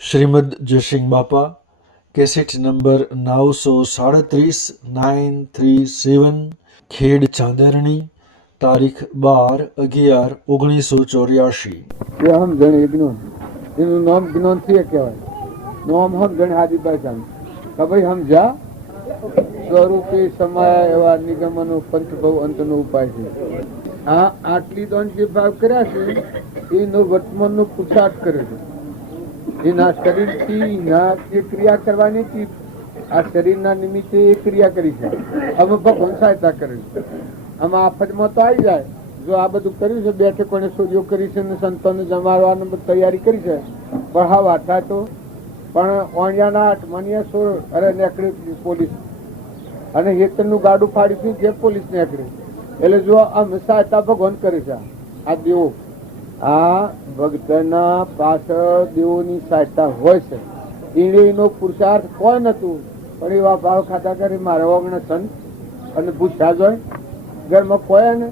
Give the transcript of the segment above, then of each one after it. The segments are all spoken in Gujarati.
શ્રીમદ જયસિંહ બાપા કેસેટ નંબર 937 937 ખેડ ચાંદરણી તારીખ 12/11/1984। હમ જણે જ્ઞાન એનું નામ જ્ઞાન થી કહેવાય. નામ હમ જણે આદિ ભાષા કે ભાઈ હમ જા સ્વરૂપે સમાયા એવા નિગમનો પંચભવ અંતનો ઉપાય છે. આ આટલી દોન જે ભાવ કર્યા છે એનો વર્તમાનનો પુરુષાર્થ કરે છે. એના શરીરથી ના જે ક્રિયા કરવાની હતી આ શરીરના નિમિત્તે એ ક્રિયા કરી છે. અમે ભગવાન સહાયતા કરે છે. આમાં આફતમાં તો આવી જાય. જો આ બધું કર્યું છે, બેઠે કોને ચોરીઓ કરી છે, સંતોને જમાડવાની તૈયારી કરી છે, પણ હા વાર્તા તો પણ ઓણિયાના 8 મનિયા 16 અરે નીકળી પોલીસ અને હેતરનું ગાડું ફાડ્યું જે પોલીસ નીકળી. એટલે જો આમ સહાયતા ભગવાન કરે છે. આ દેવો આ ભક્તના પાછળ દેવોની સહાયતા હોય છે. એનો પુરુષાર્થ કોઈ નતું, પણ એવા ભાવ ખાતા કરી મારા વગણ સંત અને પૂછ્યા જ હોય. ઘરમાં કોઈ ને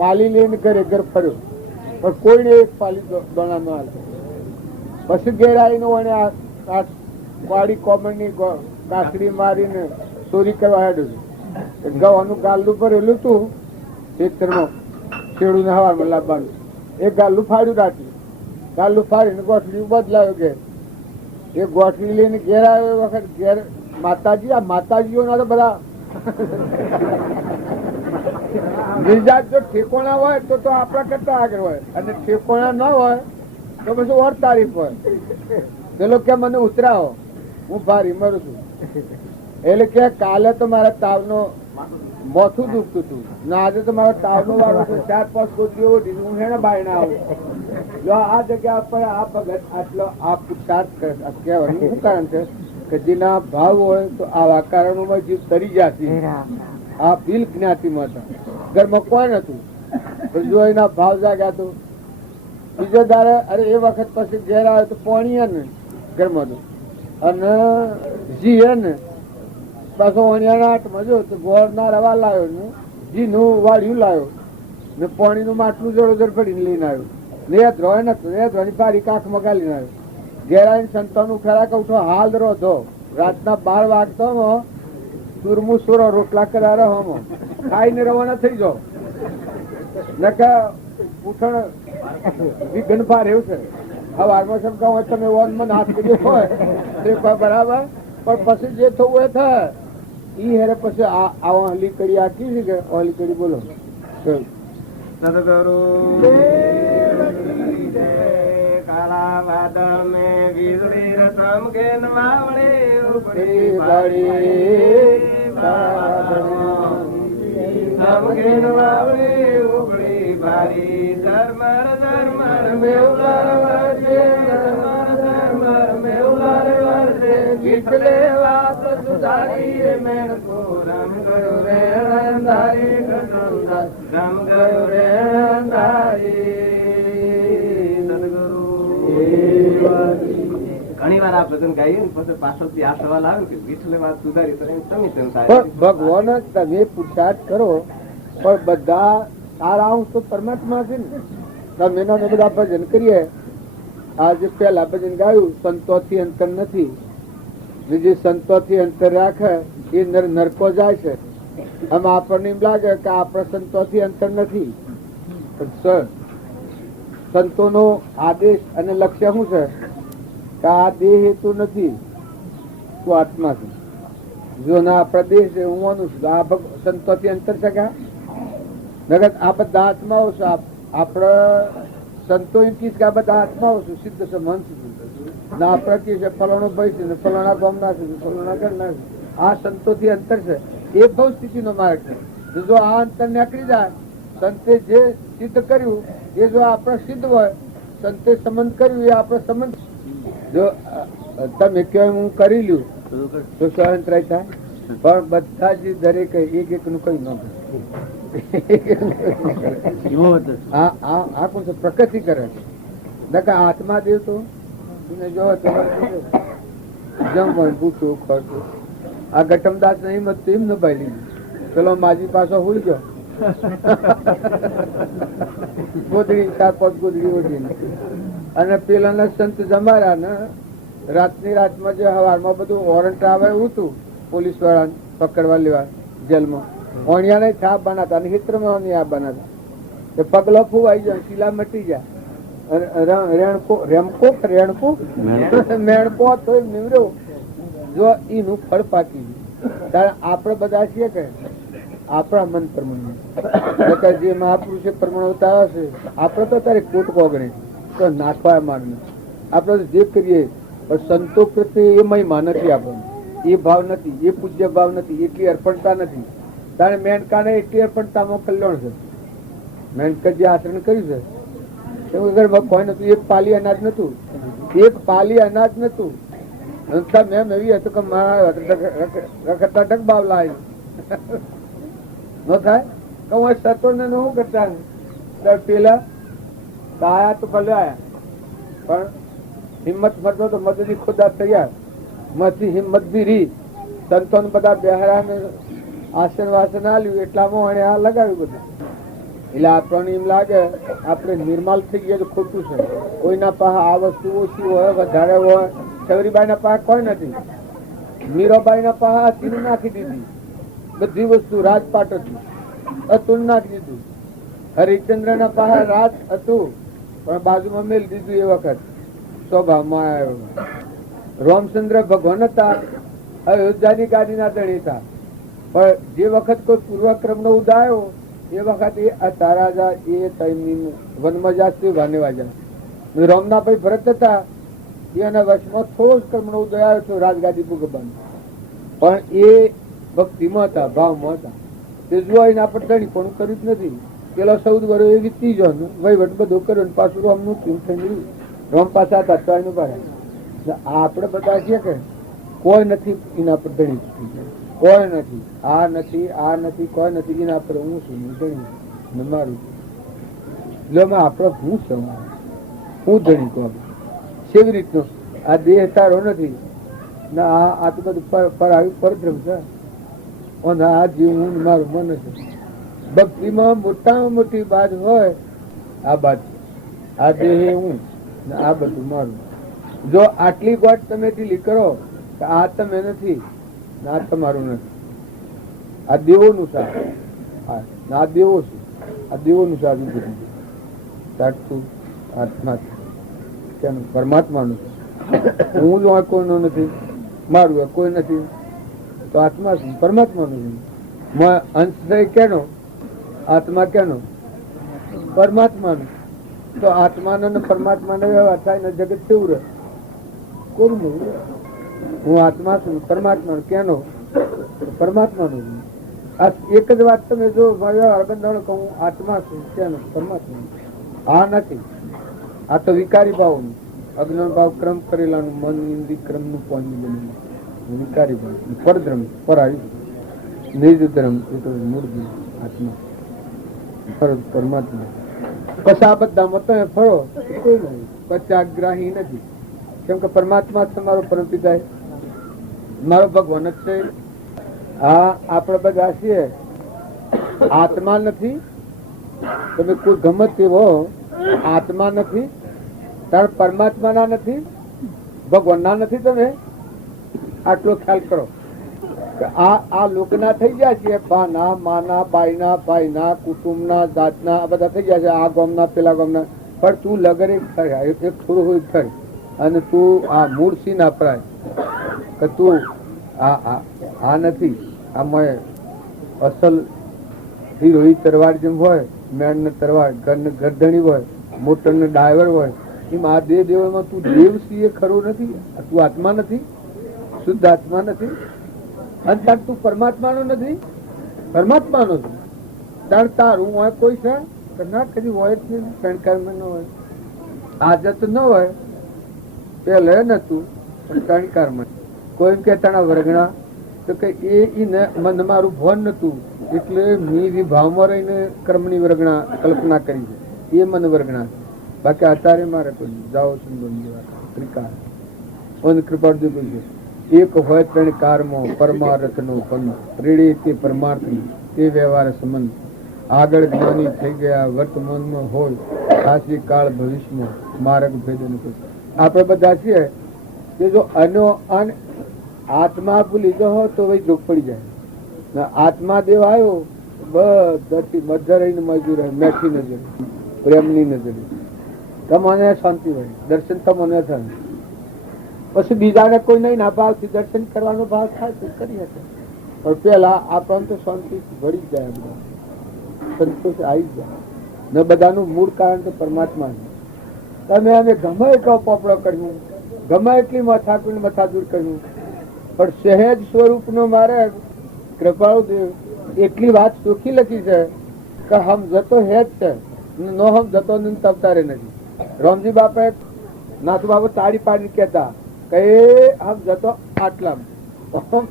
પાલી લઈને ઘરે ઘર ફર્યો, પણ કોઈને એક પાલી દોણા ન હાલતો. પછી ઘેર આવીને વણે આ વાડી કોમણની કાકડી મારીને ચોરી કરવા હેડ્યું. ગવાનું ગાલું ભરેલું હતું ખેતરમાં, ખેડૂને હવારમાં લાવવાનું. એ ગાલું ફાડ્યું રાખ્યું. ગાલું ફાડીને ગોઠડી બદલાયો ઘેર. એ ગોઠડી લઈને ઘેર આવ્યો. એ વખત ઘેર માતાજી, આ માતાજીઓના તો બધા નિર્જાત જો ઠેકોણા હોય તો આપણા કરતા આગળ હોય, અને ઠેકોણા ન હોય તો પછી ઓર તારીફ હોય. પેલો કે મને ઉતરાવો, હું ભારી મરું છું. એટલે કે કાલે તો મારા તાવનો મોથું દુખતું હતું ને આજે તો મારા તાવનો વાળો છે. 4-5 ગોદરીઓ હું હેને બાયણે આવું. જો આ જગ્યા પર આ ભગત આટલો આ પુરુષાર્થ કહેવાનું શું કારણ છે કે જેના ભાવ હોય તો આવા કારણોમાં જીવ તરી જતી. આ ભીલ જ્ઞાતિમાં હતા, ઘરમાં કોઈ નતું. જો એના ભાવ જાગ્યા તો બીજો દાડે અરે એ વખત પછી ઘેર આવે તો પોણી ને ઘરમાં તો અને જી હે ને પાછો વણિયાના આટમાં જો તો ગોળ ના રવા લાવ્યો ને જી નું વાળ્યું લાવ્યો ને પાણીનું માટલું જડોજર ભરીને લઈને આવ્યો. રેત રોય નતું, રેત રોની પારી કાંખમાં ગાલીને આવ્યો. ઘેર આવીને સંતોનું ખરા કઉઠો હાલ રોધો. રાતના 12 વાગતો સુરમું સુરો રોટલા કરા રહો ખાઈને રવાના થઈ જાઓ. નકા ઉઠણ વિઘન ભાર એવું છે. હવારમાં સમકા હોય તમે વનમાં હાથ કર્યો હોય તે બરાબર, પણ પછી જે થવું એ થાય. ઈ હેરે પછી આવો હલી કડી આખી છે કે હલી કડી બોલો સદગુરુ કાળાવાદ મે વીજળી રતમ કે નવાવડે ઉપડી બાડી ધર્મર ધર્મર મેવલાર વર્ષે ધર્મર મેવલાર વર્ષે ગીતલે વાત સુધારી મેણ કો રમ ગયો રે રંધારી ઘટંધા રમ ગયો રે રંધારી સદગુરુ. ઘણી વાર આ ભજન ગાઈએ ને પછી પાછળથી આ સવાલ આવે કે ગીતલે વાત સુધારી તમે તેમ થાય. ભગવાન તમે પુરુષાર્થ કરો પણ બધા સારા અંશ તો પરમાત્મા છે ને. તમે એના બધા ભજન કરીએ. આજે પેલા ભજન ગાયું સંતોથી અંતર નથી. જે સંતોથી અંતર રાખે એ નરકો જાય છે. આમ આપણને એમ લાગે કે આપણા સંતોથી અંતર નથી. સંતોનો આદેશ અને લક્ષ્ય શું છે કે આ દેહ હેતુ નથી, તું આત્મા છે. જો ના પ્રદેશ હું માનું છું આ સંતોથી અંતર શક્યા નગર આ બધા આત્માઓ છે. આપડે સંતો એમ કીધું કે આ બધા આત્માઓ છું, સિદ્ધ છે, મન ના આપડે કી છે ફલાણો ભાઈ છે ને ફલાણા ગામ ના છે ફલાણા ઘર ના છે. આ સંતોથી અંતર છે. એ બહુ સ્થિતિ નો માર્ગ છે. જો આ અંતર નીકળી જાય, સંતે જે સિદ્ધ કર્યું એ જો આપણે સિદ્ધ હોય, સંતે સંબંધ કર્યું એ આપણે સંબંધ. જો તમે કેમ હું કરી લ્યું તો સ્વતંત્ર થાય, પણ બધા જ દરેક એક એક નું કઈ ન પ્રકૃતિ કરે. નકા આત્મા દેવ તો જો જમવાનું પૂછું ખર્ચું. આ ગટમદાસ નહીં મત એમ ન ભાઈ લીધું. ચલો માજી પાછો હોઈ ગયો ગોદડી 4-5 ગોદડી ઓઢી અને પેલા સંત જમારા ને રાતની રાતમાં જે હવારમાં બધું વોરંટ આવે એવું હતું પોલીસ વાળા પકડવા લેવા જેલમાં ઓણિયા ને છાપ બનાતા અને હિત્રમાં આ બનાતા એ પગલો ફૂવાઈ જાય શીલા મટી જાય રેમકો મેણકો તો નીવડ્યો જો એનું ફળ પાકી ગયું ત્યારે આપણે બધા છીએ કે આપણા મન પ્રમાણે જે મહાપુરુષે પ્રમાણ ઉતાર્યા છે આપણે તો તારે કોટ કોગણે તો નાખવા માગને આપણે જે કરીએ પણ સંતો પ્રત્યે એ મહિમા નથી આપણને એ ભાવ નથી એ પૂજ્ય ભાવ નથી એટલી અર્પણતા નથી તારે મેનકાને એટલી અર્પણતામાં કલ્યાણ છે મેનકા જે આચરણ કર્યું છે કોઈ નતું એક પાલી અનાજ નતું મેમ એવી હતું કે મારા રખડતા ડગબાવ લાવી ન થાય કે હું સતો ને શું કરતા પેલા આયા તો ભલે આયા પણ હિંમત મરતો તો મદદી ખુદા તૈયાર મથી હિંમત બી રી સંતો બધા બેહરા ને આસન વાસન આલ્યું એટલામાં એને આ લગાવ્યું બધું એટલે આપણને એમ લાગે આપણે નિર્માલ થઈ ગયા તો ખોટું છે કોઈના પાસે આ વસ્તુ ઓછી હોય વધારે હોય સવરીબાઈ ના પાસે કોઈ નથી મીરાબાઈ ના પાસે તીન નાખી દીધી બધી વસ્તુ રાજપાટ હતું અતુલ નાખી દીધું હરિચંદ્ર ના પાસે રાજ હતું પણ બાજુમાં મેળ દીધું એ વખત સ્વભાવમાં આવ્યો રામચંદ્ર ભગવાન હતા અયોધ્યાની ગાદીના ધણી હતા પણ જે વખત કોઈ પૂર્વક્રમ નો ઉદાયો એ વખત એ તારાજા એ ટાઈમની વનમાં જાતી વાનેવા જાય રામના ભાઈ ભરત હતા એના વર્ષમાં થોડો જ કર્મ નો ઉદય આવ્યો હતો રાજગાદી ભૂગબાન પણ એ ભક્તિમાં હતા ભાવમાં હતા તે જોઈને આપણે ધણી પણ કર્યું જ નથી પેલો 14 વર્ષ એ વીતી ગયો વહીવટ બધો કર્યો પાછું રામનું થઈ ગયું રામ પાછા હતા તો એનું ભરાય આપણે બધા છીએ કે કોઈ નથી એના પર ધણી કોઈ નથી આ નથી કોઈ નથી એના પર હું છું ધણી મારું એટલે આપડે હું છું હું ધણી કહું કેવી રીતનો આ દેહ તારો નથી ના આ તો બધું પરદ્રમ છે અને આ જીવ હું મારું મન છે ભક્તિમાં મોટામાં મોટી બાદ હોય આ બાદ આ દેહ હું આ બધું મારું જો આટલી વાત તમે ઢીલી કરો કે આ તમે નથી આ તમારું નથી આ દેવોનું સાર આ દેવો છે આ દેવોનું સાર સાચું આત્મા પરમાત્માનું હું જો કોઈનો નથી મારું કોઈ નથી તો આત્મા છે પરમાત્માનું છે અંશ થઈ કેનો આત્મા કેનો પરમાત્માનું તો આત્માનો ને પરમાત્માનો વ્યવહાર થાય ને જગત કેવું રહે કોણ હું આત્મા છું પરમાત્મા કેનો પરમાત્માનો આ એક જ વાત તમે જો અરબંધાણો કહું આત્મા છું કેનો પરમાત્મા આ નથી આ તો વિકારી ભાવ અજ્ઞાન ભાવ ક્રમ કરેલાનું મન ઇન્દ્રિય ક્રમ નું પોઈન્ટ બનેલું વિકારી ભાવ પરધ્રમ પર આવ્યું નિજ ધર્મ એ તો મૂળ આત્મા પરમાત્મા પછી આ બધામાં તમે ફળો કોઈ નહીં પછી આગ્રાહી નથી કેમ કે પરમાત્મા તમારો પરમ પિતા મારો ભગવાન જ છે હા આપણે બધા છીએ આત્મા નથી તમે કોઈ ગમત એવો આત્મા નથી તાર પરમાત્મા ના નથી ભગવાન ના નથી તમે આટલો ખ્યાલ કરો આ લોકના થઈ ગયા છે બાના માના બાઈના ભાઈના કુટુંબના જાતના આ બધા થઈ ગયા છે આ ગામના પેલા ગામના પણ તું લગર એક થોડું હોય ખરી અને તું આ મૂળ સી ના અપરાય કે તું આ નથી આમાં અસલ હીરોઈ તરવાર જેમ હોય મેણ ને તરવાર ગરદણી હોય મોટર ને ડાયવર હોય એમ આ દેવમાં તું દેવ સી એ ખરું નથી તું આત્મા નથી શુદ્ધ આત્મા નથી અને તાર તું પરમાત્માનો નથી પરમાત્માનો છે તાર તારું હોય કોઈ છે ના કદી હોય જ નહીં કણકારમાં ન હોય આદત ન હોય પેલે નતું પણ કણકારમાં કોઈ કે તારા વર્ગણા તો કે એ મન મારું ભવન નતું એટલે મી વિભાવમાં રહીને કર્મની વર્ગણા કલ્પના કરી છે એ મન વર્ગણા બાકી અત્યારે મારે કોઈ જાઓ ત્રિકાર કૃપા છે એક હોય ત્રણ કારમાં પરમાર્થ નો પંથ પ્રેડે તે પરમાર્થ તે વ્યવહાર સંબંધ આગળ જ્ઞાની થઈ ગયા વર્તમાનમાં હોય ખાસી કાળ ભવિષ્યમાં માર્ગ ભેદ આપણે બધા છીએ કે જો અનો અન આત્મા ભૂલી જહો તો ભાઈ દુઃખ પડી જાય ને આત્મા દેવ આવ્યો બધાથી મધર રહીને મજૂર મેઠી નજર પ્રેમની નજર તમને શાંતિ હોય દર્શન તમને થાય પછી બીજાને કોઈ નહીં ના ભાવથી દર્શન કરવાનો ભાવ થાય તો કરી શકે પણ પેલા આપણને તો શાંતિ વળી જાય બધા સંતોષ આવી જાય ને બધાનું મૂળ કારણ તો પરમાત્મા તમે અમે ગમે એટલો પોપડો કર્યું ગમે એટલી મથાદૂર કર્યું પણ સહેજ સ્વરૂપનો મારે કૃપાળુ દેવ એટલી વાત સુખી લખી છે કે હમ જતો હેજ છે નો હમ જતો તવતારે નથી. રામજી બાપા નાથુ બાપા તાળી પાડી કેતા કે હમ જતો આટલા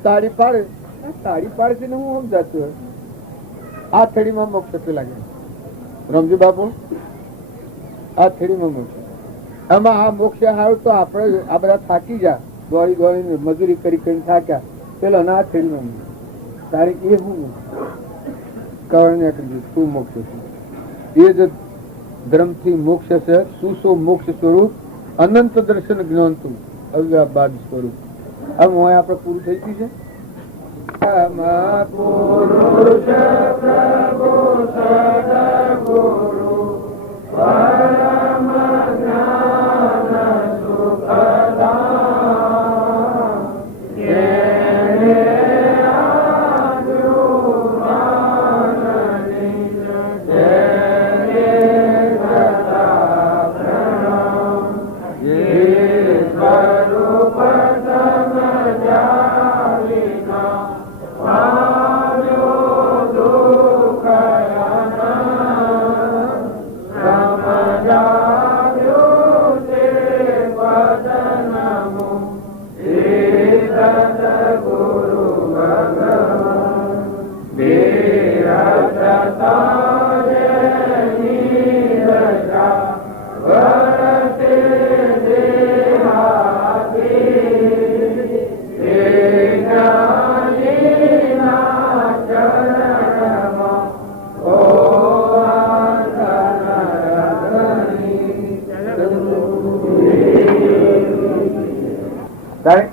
તાળી પાડે છે ને હું જતો આ થડીમાં મોક્ષ લાગે રામજી બાપુ આ થડીમાં મોક્ષ આમાં આ મોક્ષ હારું તો આપણે આ બધા થાકી જા દોડીને મજૂરી કરી થાક્યા પેલો ના થડીમાં તારે એ હું કારણ શું મોક્ષ છે એ જ ધર્મથી મોક્ષ છે શું મોક્ષ સ્વરૂપ અનંત દર્શન જ્ઞાન તું અવ્યાબાદ સ્વરૂપ આમ હોય આપણે પૂરું થઈ ગયું છે. પુરુષ પ્રભુ સદગુરુ પરમ જ્ઞાન સુખદાન એને આદુમાન નિજ જેને સદા પ્રણામ જે સ્વરૂપ સમજાવીના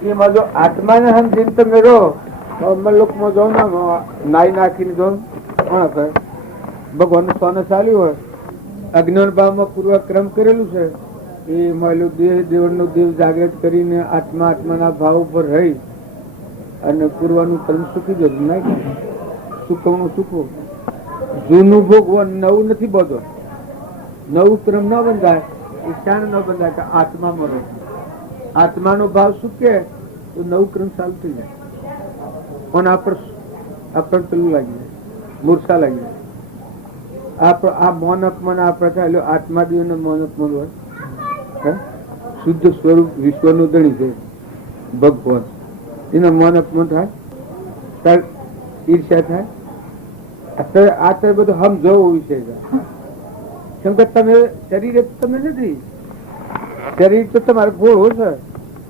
એમાં જો આત્માને સમજીને તમે રહો તો અમરલોકમાં જો નાઈ નાખીને જો ભગવાન સોને ચાલ્યું હોય અજ્ઞાન ભાવમાં પૂર્વક્રમ કરેલું છે એ મળેલું દેહ દેવનો દેવ જાગૃત કરીને આત્માના ભાવ ઉપર રહી અને પૂર્વનું કર્મ સુખી જતું નાખી સુખવનું સુખવું જૂનું ભોગવન નવું નથી બધો નવું ક્રમ ન બંધાય એ શાન ન બંધાય કે આત્મામાં રહે આત્માનો ભાવ સુકે તો નવું ક્રમ ચાલુ થઈ જાય પણ આપણને પેલું લાગી જાય મૂર્છા લાગી જાય આ મૌન અપમાન આપણે થાય આત્માદેવ ને મૌન અપમાન હોય શુદ્ધ સ્વરૂપ વિશ્વનું ધણી છે ભગવાન એના મૌન અપમાન થાય ઈર્ષ્યા થાય અત્યારે બધું હમ જવો વિષય છે કેમ કે તમે શરીર તમે નથી શરીર તો તમારે ઘોડો છે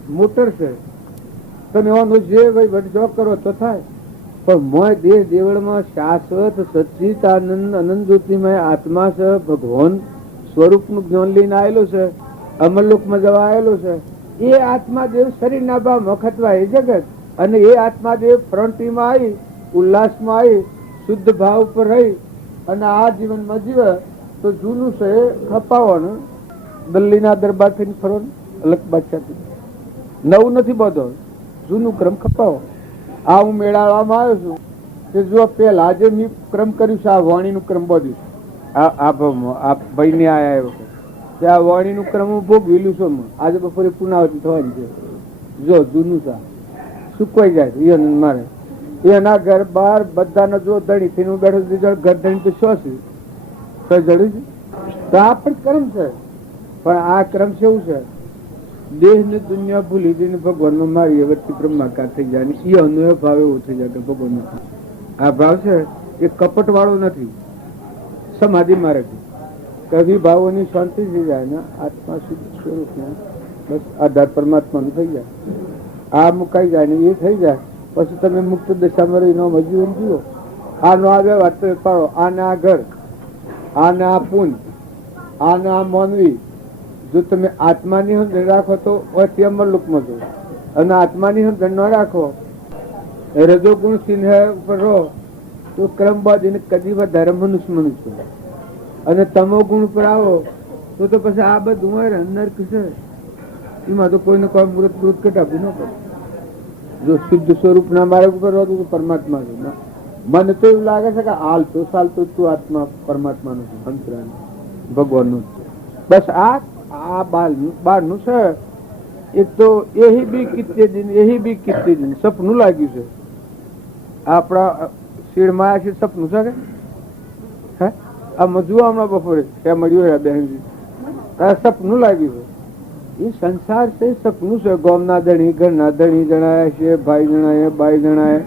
મોટર છે તમે એવાનો જે વડજો કરો તો થાય પણ મોય દેહ દેવળમાં શાશ્વત સચ્ચિદાનંદ અનંત જ્યોતિમય આત્મા છે ભગવાન સ્વરૂપનું જ્ઞાન લઈને આવેલો છે અમરલોકમાં જવા આવેલો છે એ આત્માદેવ શરીરના ભાવમાં ખતવા એ જગત અને એ આત્માદેવ પ્રણતિમાં આવી ઉલ્લાસમાં આવી શુદ્ધ ભાવ ઉપર રહી અને આ જીવનમાં જીવે તો જૂનું છે એ ખપાવવાનું દિલ્હીના દરબાર થઈને ફરો અલગ બાદશાહ નવું નથી બધો જૂનું ક્રમ ખપાવો. આ હું મેળાવવામાં આવ્યો છું કે જો પેલા જે મેં ક્રમ કર્યું છે આ વાણીનું ક્રમ બધું આ ભાવમાં આ ભાઈને આયા વખત આ વાણીનું ક્રમ હું ભોગવેલું છું આજે બપોરે પુનાવતી થવાની છે જો જૂનું છે સુકવાઈ જાય એ મારે એના ઘર બહાર બધાનો જો ધણી થઈને હું બેઠો ઘર ધણી તો શું છે જડ્યું છે તો આ પણ ક્રમ છે પણ આ ક્રમ છે એવું છે દેહ ને દુનિયા ભૂલી જઈને ભગવાનમાં મારી વચ્ચે બ્રહ્માકાર થઈ જાય અને એ અન્વય ભાવ એવો થઈ જાય કે ભગવાન આ ભાવ છે એ કપટ વાળો નથી સમાધિ મારે કવિ ભાવોની શાંતિ થઈ જાય ને આત્મા શુદ્ધ સ્વરૂપ બસ આધાર પરમાત્માનું થઈ જાય આ મુકાઈ જાય ને એ થઈ જાય પછી તમે મુક્ત દશામાં રહીને જીવન જીવો આનો આ વ્યવહાર તમે પાડો આને આ ઘર આને આ પુન આને આ માનવી જો તમે આત્માની સમજણ રાખો તો અતિ અમરલોકમાં જો, અને આત્માની સમજણ ન રાખો, રજોગુણ સિંહ ઉપર રહો તો ક્રમબદ્ધ એને કદી વધારે મનુષ્ય, અને તમો ગુણ ઉપર આવો તો પછી આ બધું હોય નર્ક છે, એમાં તો કોઈને કોઈ મૃત કટાવી ન પડે. જો શુદ્ધ સ્વરૂપ ના માર્ગ ઉપર હોતું તો પરમાત્મા છે. મને તો એવું લાગે છે કે હાલતો ચાલતો તું આત્મા પરમાત્મા નું છે, અંતરાનું ભગવાન નું છે. બસ આ બહારનું છે. એક તો એહી બી કિત્તે દિન સપનું લાગ્યું છે. આપણા શેડમાં છે સપનું છે કે હે આ મજુ હમણાં બપોરે ત્યાં મળ્યું બહેનજી, સપનું લાગ્યું છે. એ સંસાર છે, સપનું છે. ગામના ધણી, ઘરના ધણી જણાય છે, ભાઈ જણાય, બાઈ જણાય.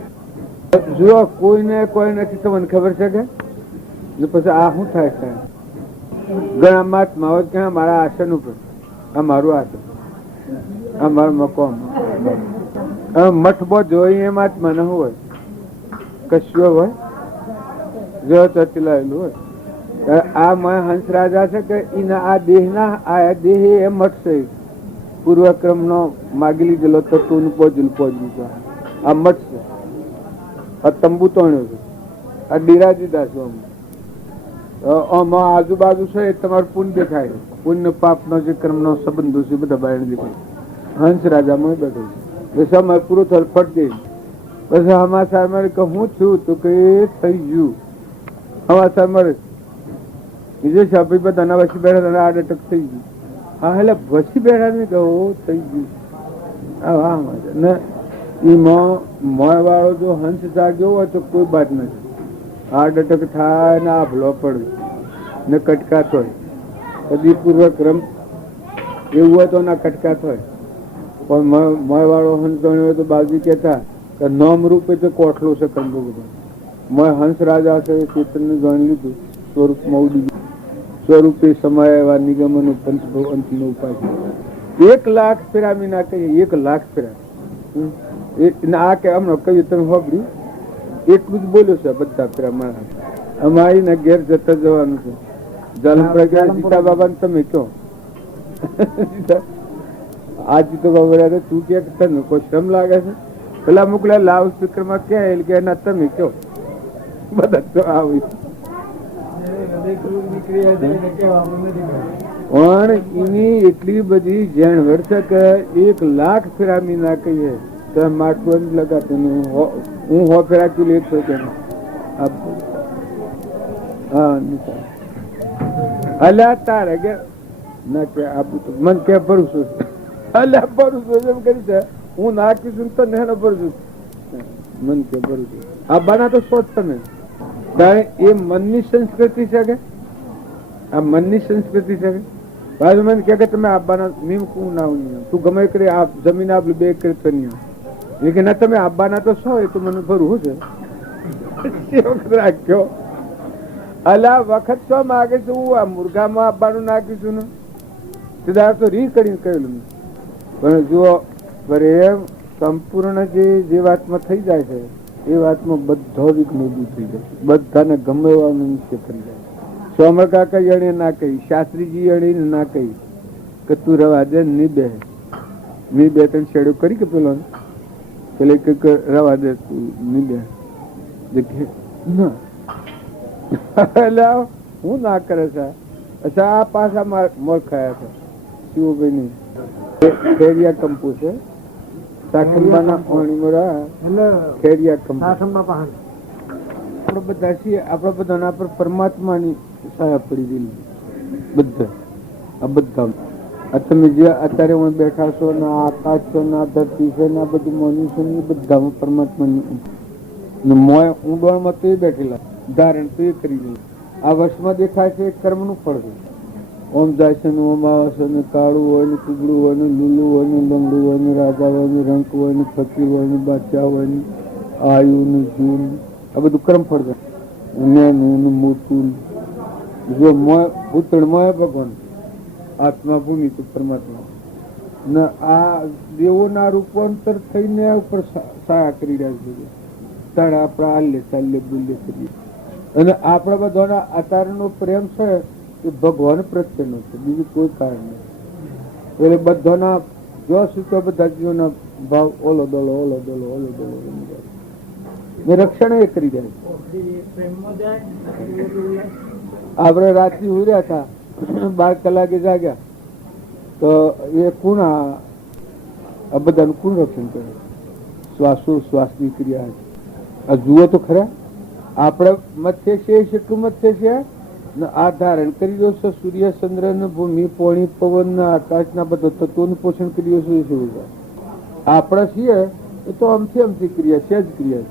જો કોઈને કોઈ નથી તમને ખબર છે કે પછી આ શું થાય છે? ઘણા મહાત્મા હોય કે મારા આસન ઉપર, આ મારું આસન, આ મારું મકાન, મઠબો જોઈ એ મહાત્મા ન હોય, કશું હોય જો ચલાવેલું હોય. આ હંસ રાજા છે કે એના આ દેહના આ દેહ એ મઠ છે, પૂર્વક્રમ નો માગી લીધેલો તત્વ પોજ્યું આ મઠ છે. આ તંબુ તોણ્યો છે, આ બિરાજીદાસ આમાં આજુબાજુ છે એ તમારું પુણ્ય દેખાય. પુણ્ય પાપ નો જે કર્મ નો સંબંધો છે બધા બહાર દેખાય. હંસ રાજા માં બેઠો છે. સમય પૂરો થયો ફટ દે પછી હમાસાર મળે કે હું છું તો કે થઈ ગયું. હમાસાર મળે બીજે સાપી બધા વસી બેઠા આડ અટક થઈ ગયું. હા એટલે વસી બેઠા ને કહો થઈ ગયું. એમાં મોય વાળો જો હંસ જાગ્યો હોય તો કોઈ બાત નથી. હાર્ટ અટેક થાય ને આભલો પડે ને કટકાત હોય. કદી પૂર્વક્રમ એવું હોય તો ના કટકાત હોય. પણ મોય વાળો હંસ ગણ્યો હોય તો બાજુ કેતા કે નોમ રૂપે તો કોઠલો છે કંબુ બધા. મોય હંસ રાજા છે ચેતનને જાણી લીધું, સ્વરૂપમાં ઉડી ગયું. સ્વરૂપે સમય એવા નિગમનો પંચભવ અંતિમ ઉપાય. 1,00,000 ફેરા મી ના કહીએ, 1,00,000 ફેરા. આ કે હમણાં કહ્યું તમે હોબડ્યું એટલું જ બોલ્યો છે બધા ફેરા મારા. અમારી ને ઘેર જતા જવાનું છે. જન્મ પ્રજ્ઞા સીતા બાબા ને તમે કહો આજ તો બાબા તું કે તને કોઈ શ્રમ લાગે છે? પેલા મોકલ્યા લાઉડ સ્પીકર માં કે ના તમે કહો બધા તો આવી. પણ એની એટલી બધી જાણ વર્ષે કે 1,00,000 ફેરા મી ના કહીએ તો માટલું લગાતું હું હો ફેરા કિલો 100 અલ્યા તારે કે ના કે આપું તો મન કે ભરું અલ્યા ભરું એમ કરી છે. હું નાખીશું તો ને ભરું મન કે ભરું આ બાના તો શોધ તમે એ મનની સંસ્કૃતિ છે કે આ મનની સંસ્કૃતિ છે કે બાજુ મને કે તમે આપવાના મીમ કું ના તું ગમે કરી આપ જમીન આપ બે કરી તન્યા કે ના તમે આપવાના તો છો એ તો મને ભરવું છે રાખ્યો. અલા વખત શું માગે છે હું આ મુર્ગામાં આપવાનું નાખીશું ને સીધા તો રી કરીને કહેલું. પણ જુઓ એમ સંપૂર્ણ જે વાતમાં થઈ જાય છે એ વાતમાં બધો વિઘ્નો દૂર થઈ જાય. બધાને ગમે એવા નિશ્ચય કરી જાય. સોમર કાકા એને ના કહી, શાસ્ત્રીજી એને ના કહી કે તું રવા દે ની બે મી 2-3 શેડો કરી કે પેલો પેલે રવા દે તું ની બે હું ના કરે છે. અચ્છા આ પાછા મોર ખાયા છે શિવભાઈ ની ખેરિયા કંપુ છે સાખંબાના ઓણીમોરા ખેરિયા કંપુ. આપણે બધા છીએ, આપણા બધાના પર પરમાત્માની સહાય પડી ગયેલી બધા. આ બધા તમે જે અત્યારે હું બેઠા છો ને આકાશ છો ને આ ધરતી છે ને આ બધું મોન્યું છે ને એ બધામાં પરમાત્માની મોય ઊંડોણમાં તો એ બેઠેલા ધારણ તો એ કરી દે. આ વર્ષમાં દેખાય છે કર્મનું ફળ છે. ઓમ જાય છે ને ઓમ આવે છે ને કાળું હોય ને કુગડું હોય ને લીલું હોય ને લંગડું હોય ને રાજા હોય ને રંક હોય ને ફકીર હોય ને બાદશાહ હોય ને આયુ ને જૂન આ બધું કર્મ ફળ છે. નેનું મોટું જો ભૂતળ મોય ભગવાન આત્મા ભૂમિ તો પરમાત્મા ને આ દેવોના રૂપાંતર થઈને ઉપર સહાય કરી રહ્યા છે. તાણે આપણા આલ્લે ચાલ્લે બુલ્લે કરીએ. અને આપણા બધાના અત્યારનો પ્રેમ છે એ ભગવાન પ્રત્યેનો છે, બીજું કોઈ કારણ નહીં. એટલે બધાના જો સૂતો બધા જીવોના ભાવ ઓલો દોલો ઓલો દોલો ઓલો દોલો ને રક્ષણ એ કરી જાય. આપણે રાત્રિ ઉર્યા હતા 12 કલાકે જાગ્યા તો એ કોણ આ બધાનું કોણ રક્ષણ કરે? શ્વાસની ક્રિયા આ જુઓ તો ખરા. આપણે મથ્ય છે કેટલું મથ્ય છે ને આ ધારણ કરી રહ્યો છે સૂર્ય ચંદ્ર ને ભૂમિ પાણી પવન ના આકાશના બધા તત્વોનું પોષણ કરી રહ્યો છે. આપણે છીએ એ તો અમથી ક્રિયા છે જ ક્રિયા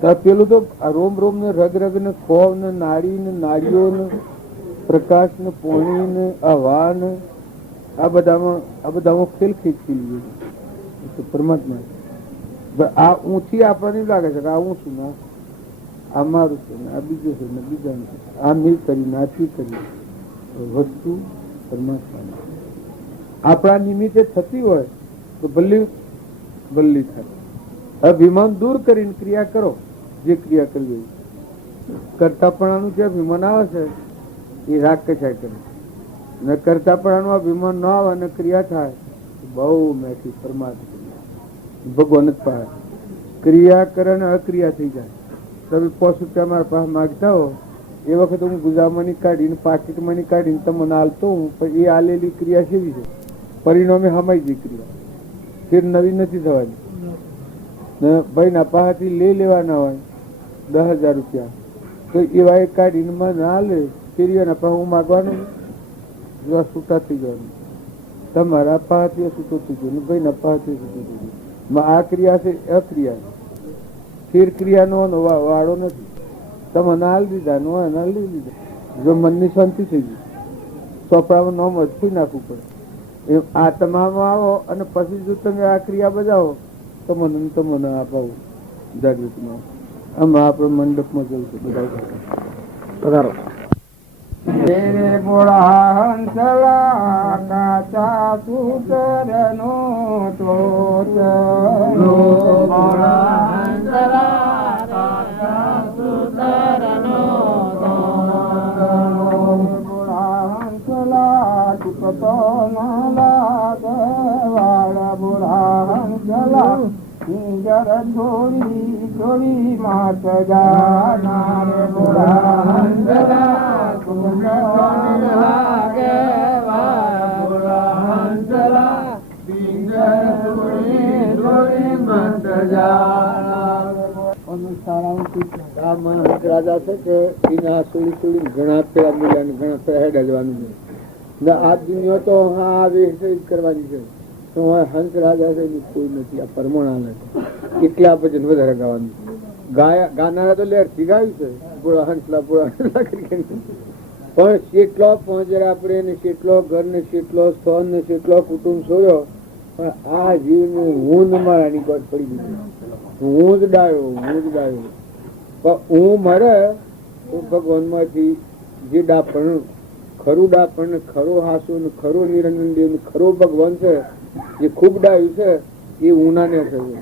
છે. પેલું તો રોમ રોમ ને રગ રગ ને ખોવ ને નાડી ને નાડીઓ ને પ્રકાશ ને પાણી ને હવા ને આ બધામાં ખેલ ખીચી લીધું પરમાત્મા. આ ઊંથી આપણને લાગે છે કે આ હું છું ને આ મારું છે ને આ બીજું છે ને બીજાનું છે, આ મેં કરી નાથી કરી વસ્તુ પરમાત્મા આપણા નિમિત્તે થતી હોય તો ભલ્લી થાય. અભિમાન દૂર કરીને ક્રિયા કરો. જે ક્રિયા કરવી કરતાપણાનું જે અભિમાન આવે છે એ રાગ કચાય કરે ને કરતાપણાનું અભિમાન ન આવે અને ક્રિયા થાય બહુ મેઠી પરમાત્મા ભગવાન જ પાસે ક્રિયા કરે ને અક્રિયા થઈ જાય. તમે 5 રૂપિયા મારા પાસે માગતા હો એ વખતે હું ગુજામણી કાઢીને પાકીટમાંની કાઢીને તમને હાલતો હું, પણ એ આલેલી ક્રિયા કેવી છે? પરિણામે હમાઈ ગઈ ક્રિયા, ફેર નવી નથી થવાની. ને ભાઈ ના પાસેથી લઈ લેવાના હોય 10,000 રૂપિયા તો એવા એ કાઢીને મને હાલે ફેરીવાના પાસે હું માગવાનું છૂટા થઈ જવાનું. તમારા પાસેથી છૂટો થઈ ગયો ભાઈ ના પાસેથી છૂટો થઈ ગયો. આ ક્રિયા છે અક્રિયા, ફેર ક્રિયાનો વાળો નથી. તમે નાલ દીધા નો નાલ લઈ લીધા. જો મનની શાંતિ થઈ ગઈ ચોપડામાં નામ અટકી નાખવું પડે એમ આ તમામ આવો અને પછી જો તમે આ ક્રિયા બજાવો તો મને આપાવું જાગૃતિમાં. આમાં આપણે મંડપમાં જવું છે બધા. तेरे बुढ़ा हंसला काचा सूतरनो तोचलो बुढ़ा हंसला काचा सूतरनो तोचलो बुढ़ा हंसला चुपतो न लागवाड़ा बुढ़ा हंसला जर छोड़ी मात जाना रे बुढ़ा हंसला રાજા છે કે એના સુડી ઘણા પેલા મૂલ્યા ઘણા પેલા હેડા જવાનું છે. આ દુનિયા તો આ વેશ કરવાની છે. તો હંસ રાજા છે કોઈ નથી, આ પરમોણા નથી. એટલા ભજન વધારે ગાવાનું. ગાનારા તો લેરથી ગાયું છે બોળા હંસલા પણ કેટલો પહોંચે આપણે ને કેટલો ઘર ને કેટલો સ્થળ ને કેટલો કુટુંબ છોડ્યો, પણ આ જીવ ને હું મારાની ગોળ પડી ગઈ. હું જ ડાયો પણ હું મરે તો ભગવાન માંથી જે ડાપણ ખરું ડાપણ ને ખરો હાસુ ને ખરો નિરંજન દેવ ને ખરો ભગવાન છે જે ખૂબ ડાયું છે એ ઉનાને થયું.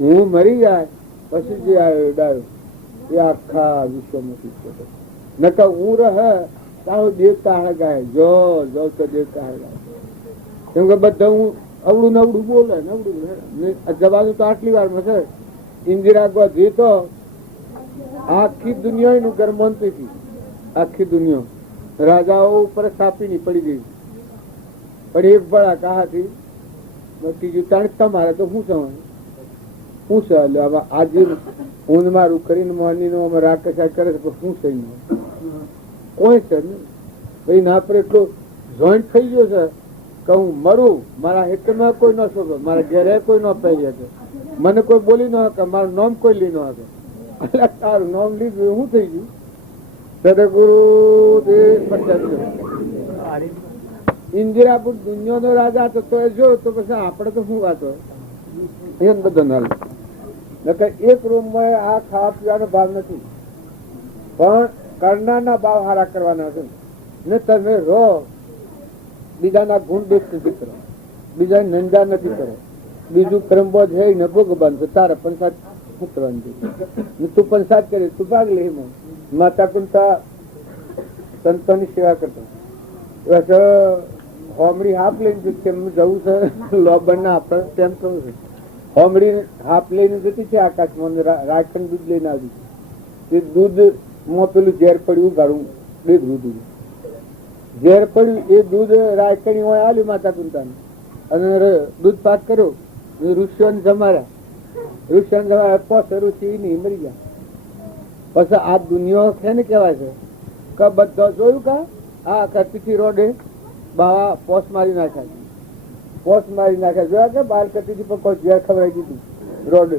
હું મરી જાય પછી જે આવ્યો ડાયો એ આખા વિશ્વમાંથી નકા હું રહે તારો દેવતા હળગાય જો તો દેવતા હળગાય. કેમ કે બધા હું અવડું નવડું બોલે નવડું જવાનું તો આટલી વારમાં છે. ઇન્દિરા ગાંધી તો આખી દુનિયા નું ગરમંતી હતી. આખી દુનિયા રાજાઓ ઉપર સ્થાપીની પડી ગઈ, પણ એક બળા કાહાથી ત્રીજું તાણ તમારે તો શું સમજ શું છે આજે હું મારું કરીને મોની નું અમે રાકસા કરે છે પણ શું થઈ કોઈ છે ને ભાઈ ના પર એટલું જોઈન્ટ થઈ ગયો છે કે હું મરું મારા હેઠળમાં કોઈ ન શોધો, મારા ઘેરે કોઈ ન પહેરી શકે, મને કોઈ બોલી ન શકે, મારું નામ કોઈ લઈ ન શકે. એટલે તારું નામ લીધું શું થઈ ગયું? સદગુરુ ઇન્દિરાપુર દુનિયાનો રાજા હતો તો એ જો તો પછી આપણે તો શું વાતો એમ બધો ના એક રૂમમાં આ ખાવા પીવાનો ભાવ નથી, પણ કરનારના ભાવ હારા કરવાના છે ને. તમે રહો બીજાના ગુણ દેખ નથી કરો, બીજા નિંદા નથી કરો, બીજું કર્મબો છે ને ભોગવાન છે તારે પંચાયત શું કરવાની? તું પંચાયત કરી તું ભાગ લે. માતા કુંતા સંતોની સેવા કરતા હોમડી હાફ લઈને કેમ જવું છે લોબન ના આપણે તેમ કહું છું. હોમડી હાફ લઈને જતી છે આકાશમાં, રાખણ દૂધ લઈને આવી. તે દૂધ માં પેલું ઝેર પડ્યું ગાળું દેખવું દૂધ ઝેર પડ્યું એ દૂધ રાખણી હોય આલ્યું માતા કુંતાને અને દૂધ પાક કર્યો. ઋષિઓને જમાડ્યા. ઋષિઓને જમાડ્યા પછી ઋષિ નહીં મરી ગયા. પછી આ દુનિયા છે ને કેવાય છે કે બધા જોયું કા આ કટીથી રોડે બાવા પોસ મારી નાખ્યા. પોસ મારી નાખ્યા જોયા કે બાર કટીથી પણ કોઈ ઝેર ખવડાવી દીધું રોડે.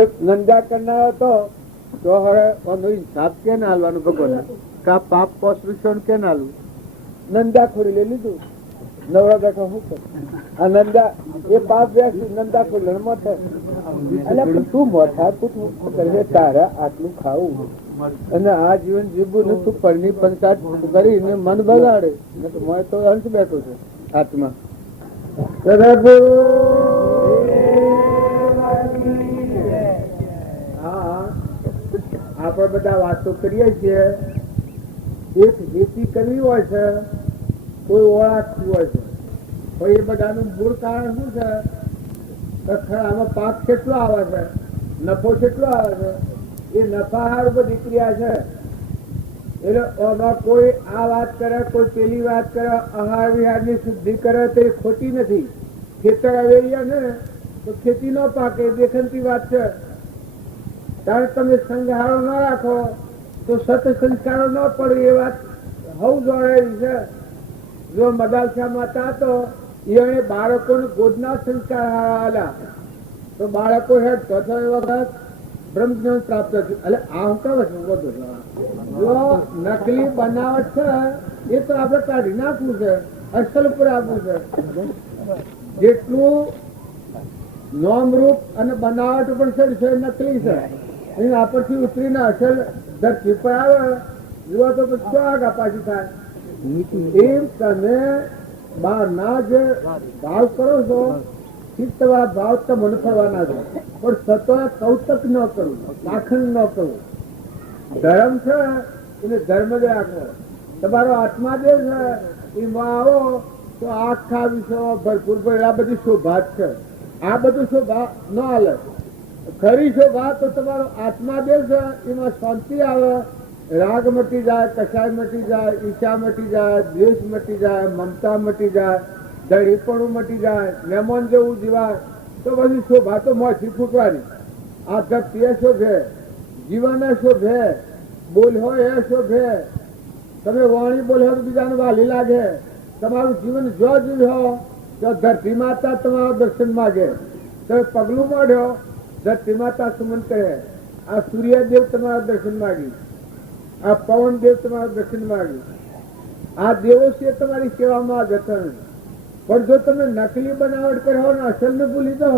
એક નંદા કરનાર હતો તો હવે હિસાબ કે ના હાલવાનું ભગવાન કા પાપ પોસ ઋષિઓને કે ના હાલવું. નંદા ખોરી લઈ લીધું. નવરા બેઠા શું કર આ નંદા એ પાપ વ્યાસી નંદા ખોરી મોઠ એટલે તું મોઠા તારા આટલું ખાવું અને આ જીવન જીવવું ને તું પરની પંચાયત કરીને મન બગાડે મને તો અંશ બેઠો છે આત્મા. હા આપણે બધા વાતો કરીએ છીએ. એક હેતી કરવી હોય છે, કોઈ ઓળખવું હોય છે, પણ એ બધાનું મૂળ કારણ શું છે કે આમાં પાક કેટલો આવે છે, નફો કેટલો આવે છે, એ નફા હાર બધી ક્રિયા છે. એટલે આમાં કોઈ આ વાત કરે, કોઈ પેલી વાત કરે, આહાર વિહારની શુદ્ધિ કરે તો એ ખોટી નથી. ખેતર અવેરિયા ને તો ખેતી ન પાકે દેખનતી વાત છે. ત્યારે તમે સંઘારો ન રાખો તો સત્સંસ્કારો ન પડે એ વાત હવ જોડેલી છે. જો મદાલસા માતા હતો એને બાળકોને ગોદના સંસ્કાર આલ્યા તો બાળકો હેડ તો એ વખત બ્રહ્મ જ્ઞાન પ્રાપ્ત થયું. એટલે આ હું કહું છું જો નકલી બનાવટ છે એ તો આપણે કાઢી નાખવું છે, અસલ ઉપર આપવું છે. જેટલું નોમરૂપ અને બનાવટ પણ છે નકલી છે. આપણથી ઉતરીને અસલ ધરતી પર આવે જુઓ તો શું આગા પાછી થાય. એમ તમે બહાર ના જે ભાવ કરો છો તમારા ભાવ તો મને ફરવાના છે, પણ સતોય કૌતક ન કરવું, પાખંડ ન કરવું. ધર્મ છે એને ધર્મ જ રાખવો. તમારો આત્માદેવ છે એમાં આવો તો આખા વિશ્વમાં ભરપૂર આ બધી શોભા જ છે. આ બધું શોભા ન હાલે. ખરી શોભા તો તમારો આત્માદેવ છે એમાં શાંતિ આવે, રાગ મટી જાય, કસાય મટી જાય, ઈચ્છા મટી જાય, દ્વેષ મટી જાય, મમતા મટી જાય, દળીપણું મટી જાય, મહેમાન જેવું જીવાય તો બધી શોભા તો મોથી ફૂટવાની. આ ધરતી એ શોભે, જીવન એ શોભે, બોલ હોય એ શોભે. તમે વાણી બોલો તો બીજાને વાલી લાગે. તમારું જીવન જો જીવ્યો તો ધરતી માતા તમારા દર્શન માગે. તમે પગલું મોઢ્યો ધરતી માતા સુમન કરે. આ સૂર્યદેવ તમારા દર્શન માગી, આ પવન દેવ તમારા દર્શન માગ્યું. આ દેવો છે તમારી સેવામાં જતન. પણ જો તમે નકલી બનાવટ કરો ને અસલ ને ભૂલી દો,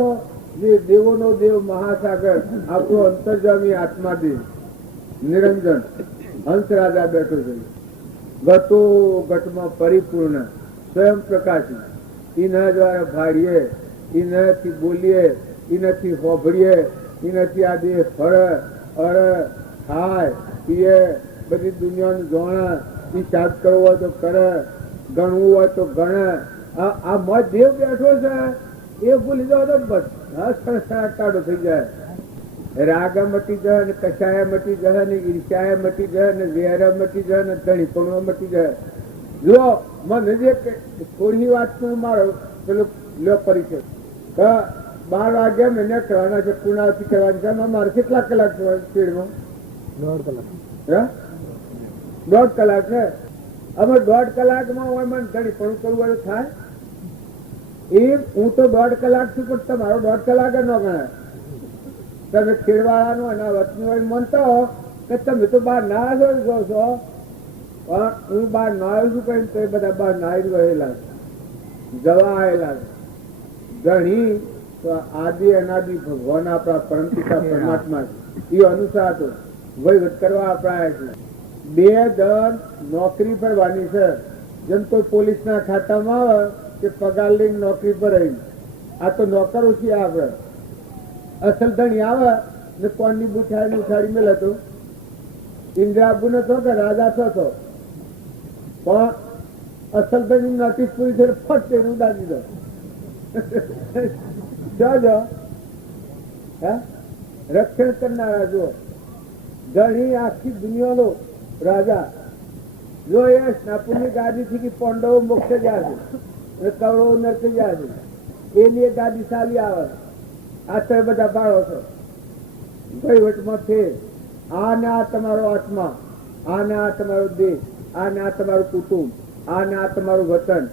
જે દેવો નો દેવ મહાસાગર આપણો અંતર્જામી આત્મા દેવ નિરંજન હંસ રાજા બેઠો છે. ગતો ઘટમાં પરિપૂર્ણ સ્વયં પ્રકાશી. એના દ્વારા ભાડીએ, એનાથી બોલીએ, એનાથી હોભળીએ, એનાથી આ દેહ ફળે, અરે, ખાય, પીએ, બધી દુનિયાનું જોણે. હિસાબ કરવો હોય તો કરે, ગણવું હોય તો ગણે. આ મત દેવ બેઠો છે એ ભૂલી જાવ તો બધા સંસાર ટાળો થઈ જાય. રાગ મટી જાય ને, કસાય મટી જાય ને, ઈર્ષ્યા મટી જાય ને, વેર મટી જાય ને, ધણીપણું મટી જાય. જો મને જે થોડી વાત મારો પેલો લો પરિચય 12 વાગ્યા મહિને કરવાના છે, પુણાવતી કરવાની છે. મારે કેટલા કલાક સ્પીડમાં? 1.5 કલાક. 1.5 કલાક છે. અમે 1.5 કલાકમાં હોય મને ધણીપણું કરવું હોય થાય એ હું તો 1.5 કલાક છું, પણ તમારો 1.5 કલાક જ ન ગણાય. તમે ખેડવાળાનું અને વતની હોય માનતા હો કે તમે તો બહાર ના છો, પણ હું બહાર ના આવ્યો છું કઈ તો એ બધા બહાર ના રહેલા જવા આવેલા ઘણી તો આદિ અનાદિ ભગવાન આપણા પરમપિતા પરમાત્મા છે. એ અનુસાર હતો વહીવટ કરવા આપણા છે. 2 દંડ નોકરી ભરવાની છે. જેમ કોઈ પોલીસના ખાતામાં આવે કે પગાર લઈને નોકરી પર આવી. આ તો નોકર ઓછી આવે. અસલ ધણી આવે ને કોણની બુઠાઈને ઉઠાડી મેલે તો ઇન્દ્રાબુ નો થો કે રાજા થતો, પણ અસલભાઈની નોટિસ પૂરી થઈ ફટ એને ઉડાડી દો. જો રક્ષણ કરનારા જો ઘણી આખી દુનિયાનો રાજા જો એ સ્નાપુરની ગાદીથી કે પાંડવો મોક્ષ ગયા છે અને કૌરવો નર્ક ગયા છે એની એક ગાદી ચાલી આવે. આ તમે બધા બાળો છો વહીવટમાં ફેર. આ ને આ તમારો આત્મા, આ ને આ તમારો દેશ, આ ને આ તમારું કુટુંબ, આ ને આ તમારું વતન.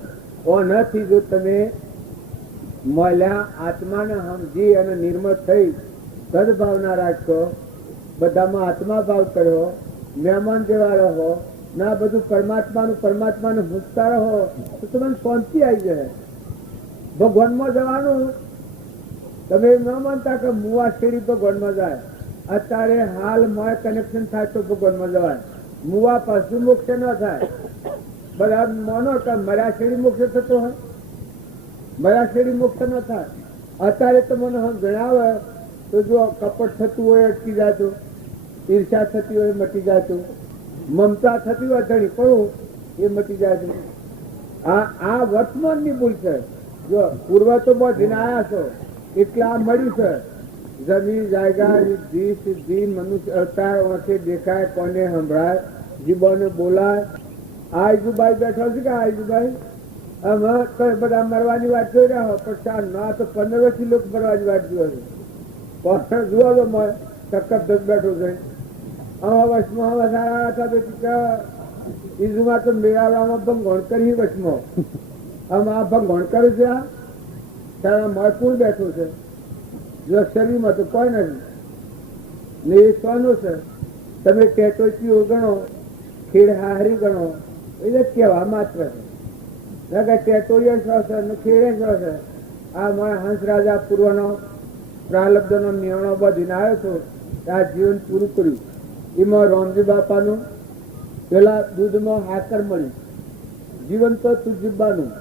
ઓ નથી જો તમે મળ્યા આત્માને સમજી અને નિર્મળ થઈ સદભાવના રાખશો, બધામાં આત્મા ભાવ કર્યો, મહેમાન જેવા રહો, ના બધું પરમાત્માને મૂકતા રહો તો તમને શાંતિ આવી જાય. ભગવાનમાં જવાનું તમે ન માનતા કે મુવા શેરી ભગવાનમાં જાય. અત્યારે હાલ મોય કનેક્શન થાય તો ભગવાનમાં જવાય. મુવા પાછું મોક્ષ ન થાય. બધા માનો કે મર્યા શેરી મોક્ષ થતો હોય, મર્યા શેરી મોક્ષ ન થાય. અત્યારે તો મને જણાવે તો જો કપટ થતું હોય અટકી જાતું, ઈર્ષા થતી હોય મટી જાતું, મમતા થતી હોય ધણી પડું એ મટી જાતું. આ વર્તમાનની ભૂલ છે. જો પૂર્વ તો બધીને આવ્યા છો એટલે આ મળ્યું છે. જમીન જાયગા રિદ્ધિ સિદ્ધિ મનુષ્ય અવતાર ઓછે દેખાય કોને સંભળાય જીવોને બોલાય. આ આઈજુભાઈ બેઠો છે કે આઈજુભાઈ અમે બધા મરવાની વાત જોઈ રહ્યા હો પણ ના તો 15 વર્ષથી લોકો મરવાની વાત જોવે છે. પણ જુઓ તો ટક્કર ધક બેઠો છે. આમાં વચમાં હવે સારા હતા ઈજુમાં તો મેળાવડામાં ભંગોણ કરી વચમાં આમાં આ ભંગોણ કર્યું છે. આ તારા મળ કોણ બેઠું છે? જો શરીરમાં તો કોઈ નથી ને એ સોનું છે. તમે ટેટોચીઓ ગણો, ખેડ હારી ગણો, એટલે કહેવા માત્ર છે. ટેટોરિયલ શો છે ને ખેડે શો છે. આ મારા હંસ રાજા પૂર્વનો પ્રાલબ્ધનો નિર્ણય બધીને આવ્યો હતો. આ જીવન પૂરું કર્યું. એમાં રામજી બાપાનું પેલા દૂધમાં હાકર મળ્યું. જીવન તો તુજબાનું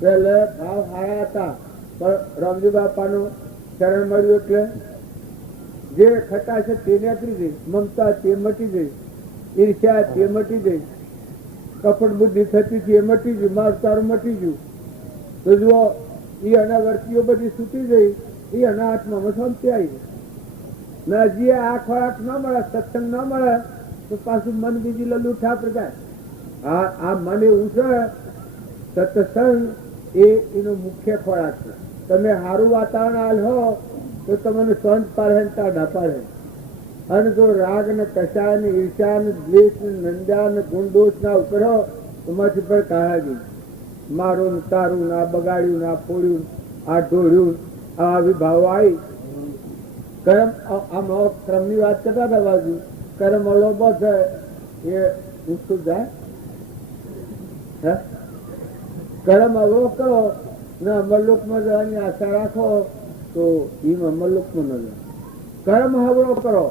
પેલે ભાવ હારા હતા પણ રામજી બાપાનું ચરણ મળ્યું એટલે જે ખટા છે તે નીકળી ગઈ, મમતા તે મટી ગઈ, ઈર્ષ્યા તે મટી ગઈ, કપટ બુદ્ધિ થતી હતી એ મટી ગયું, મારતારું મટી ગયું. તો જુઓ એ અનાવર્તીઓ બધી છૂટી ગઈ. એ અના આત્મામાં શાંતિ આવી ગઈ. ને હજી આ ખોરાક ન મળે, સત્સંગ ન મળે તો પાછું મન બીજી લલ્લુ ઠાપ જાય. આ મન એવું છે સત્સંગ એનો મુખ્ય ખોરાક છે. તમે સારું વાતાવરણ હાલ હો તો તમને શાંત પાડે ને ટાઢા પાડે. અને જો રાગ ને કષાય ને ઈર્ષા ને દ્વેષ ને નંદા ને ગુણદોષ ના ઉપરો તમારી પર કાઢી મારું ને તારું ને આ બગાડ્યું ને આ ફોડ્યું આ ઢોળ્યું આ વિભાવ આવી કર્મ. આમ ક્રમની વાત કરતા હતા બાજુ કર્મ અલોબો છે એ ઊંચું જાય. કર્મ અવરો કરો ને અમરલોકમાં જવાની આશા રાખો તો એમ અમરલોકમાં ન જાય. કર્મ હવરો કરો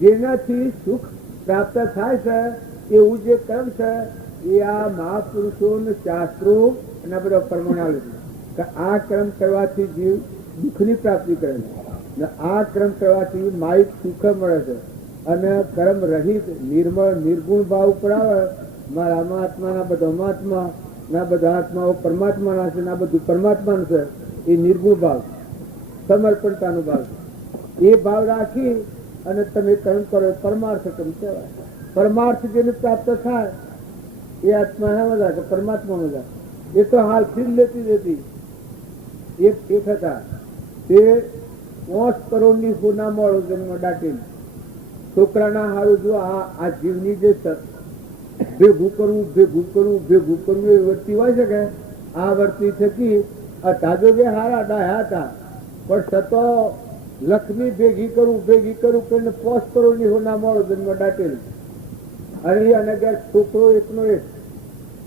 જેનાથી સુખ પ્રાપ્ત થાય છે એવું જે કર્મ છે એ આ મહાપુરુષો ને શાસ્ત્રો અને બધા પ્રમાણ લીધું કે આ કર્મ કરવાથી જીવ દુઃખની પ્રાપ્તિ કરે છે ને આ કર્મ કરવાથી માહિક સુખ મળે છે. અને કર્મ રહિત નિર્મળ નિર્ગુણ ભાવ ઉપર આવે મારા આત્માના બધા આત્મા ના બધા આત્માઓ પરમાત્માના છે ના બધું પરમાત્માનું છે. એ નિર્ગુણ ભાવ સમર્પણતાનો ભાવ છે. એ ભાવ રાખી અને તમે કર્મ કરો પરમાર્થ કર્મ કહેવાય. પરમાર્થ જેને પ્રાપ્ત થાય એ આત્મા હે મજા કે પરમાત્મા મજા. એ તો હાલથી જ લેતી દેતી એક હતા તે 5 કરોડની સોના મળો જન્મ દાટીને છોકરાના હારું જો આ જીવની જે ભેગું કરવું એ વર્તી હોય છે કે આ વર્તી થકી તાજો જે હારા ડાયા હતા પણ છતો લક્ષ્મી ભેગી કરું કરીને 5 કરોડની હોના મળો જન્મ દાટેલ. અને છોકરો એકનો એક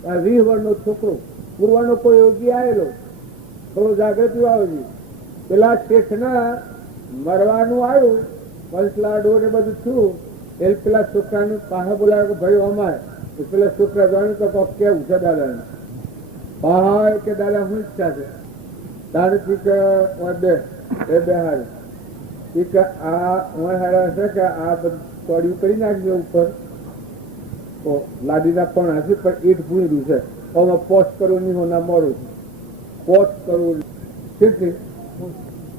20 વર્ષનો છોકરો પૂર્વાનો કોઈ યોગી આવેલો થોડો જાગૃતિ આવે. પેલા શેઠના મરવાનું આવ્યું પંચલાડો ને બધું થયું એ પેલા છોકરાને પાછા બોલાવે કે ભાઈ અમારે પેલા છોકરા જાણ્યું તો કેવું છે દાદાને પહાડ કે દાદા શું ઈચ્છા છે તારેથી કે બેહાડ કે આ હારા છે કે આ બધું તોડ્યું કરી નાખજો ઉપર લાદી નાખવાનું હશે પણ ઈટ ભૂંડ્યું છે આમાં 5 કરોડની હોના મોરું 5 કરોડ કેટલી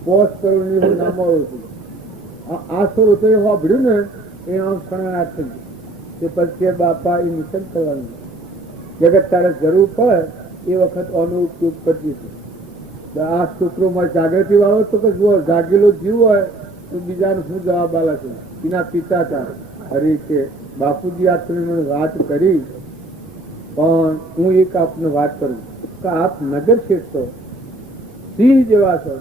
5 કરોડની હોના મોરું આ સ્વરૂપ તો એ વાપર્યું ને એ આમ શરણાર્થ થઈ ગયું કે પછી બાપા એ મિશન કરવાનું જગત તારે જરૂર પડે એ વખત આનો ઉપયોગ કરતી છે આ સૂત્રોમાં જાગૃતિ વાળો તો કે જુઓ જાગેલો જીવ હોય તો બીજાને શું જવાબ આલે છે એના પિતા હતા હરે કે બાપુજી આ તમે મને વાત કરી પણ હું એક આપને વાત કરું કે આપ નગર શેઠ છો સિંહ જેવા છો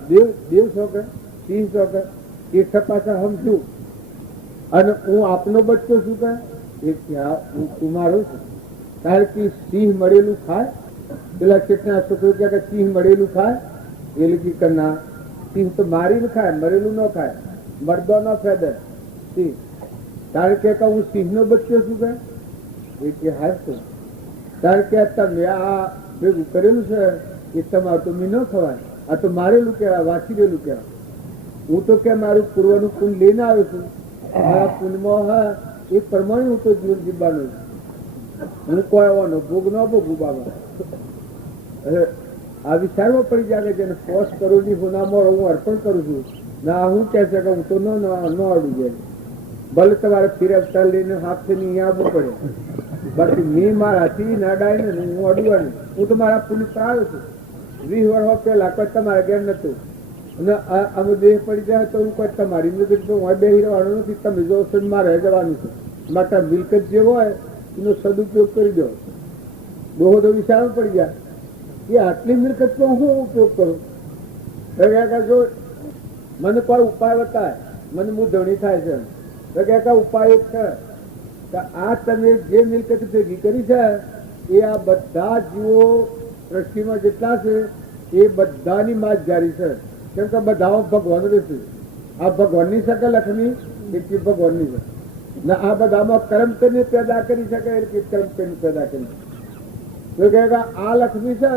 દેવ છો કે સિંહ છો કે એ પાછા સમજુ અને હું આપનો બચ્ચો છું કે હું કુમારો છું કારણ કે સિંહ મળેલું ખાય પેલા કેટલા છોકરો કે સિંહ મળેલું ખાય એ લખી કરના સિંહ તો મારીને ખાય મરેલું ન ખાય મરદો ન ફેદે સિંહ કારણ કે હું સિંહ નો બચ્ચો છું કે હાર છું કારણ કે તમે આ ભેગું કરેલું છે એ તમારું તો મી ન ખવાય આ તો મારેલું કહેવાય વાંચીરેલું કહેવાય હું તો કે મારું પૂર્વનું પુણ્ય લઈને આવ્યો છું મારા પુણ્યમાં હા એ પ્રમાણે હું તો જીવન જીવવાનું હું કોઈ આવવાનો ભોગ ન ભોગવું બાબા આ વિચારમાં પડી જાય કે જેને 5 કરોડની હોનામાં હું અર્પણ કરું છું ના હું કહે છે કે હું તો ન અડું જાય ભલે તમારે ફિરવતા લઈને હાથથી અહીંયા આવવું પડે બાકી મેં મારાથી ના ડાય ને હું અડવાનું હું તો મારા પુણ્ય પ્રાયો છું 20 વર્ષ પહેલા કોઈ તમારે ઘેર નતું અને આમ દેહ પડી જાય તો હું કોઈ તમારી નજર તો હું બેહી રહેવાનું નથી તમે જો મારે જવાનું છે માટે મિલકત જે હોય એનો સદુપયોગ કરી દો બહુ તો વિચાર પડી જાય એ આટલી મિલકતનો હું ઉપયોગ કરું જો મને કોઈ ઉપાય બતાય મને હું ધણી થાય છે તો ઉપાય એક છે કે આ તમે જે મિલકત ભેગી કરી છે એ આ બધા જીવો સૃષ્ટિમાં જેટલા છે એ બધાની માત જારી છે કેમ કે બધામાં ભગવાન રહેશે આ ભગવાનની શકે લક્ષ્મી એટલી ભગવાનની છે ને આ બધામાં કર્મ કરીને પેદા કરી શકે એટલી કર્મ કરીને પેદા કરી તો કે આ લક્ષ્મી છે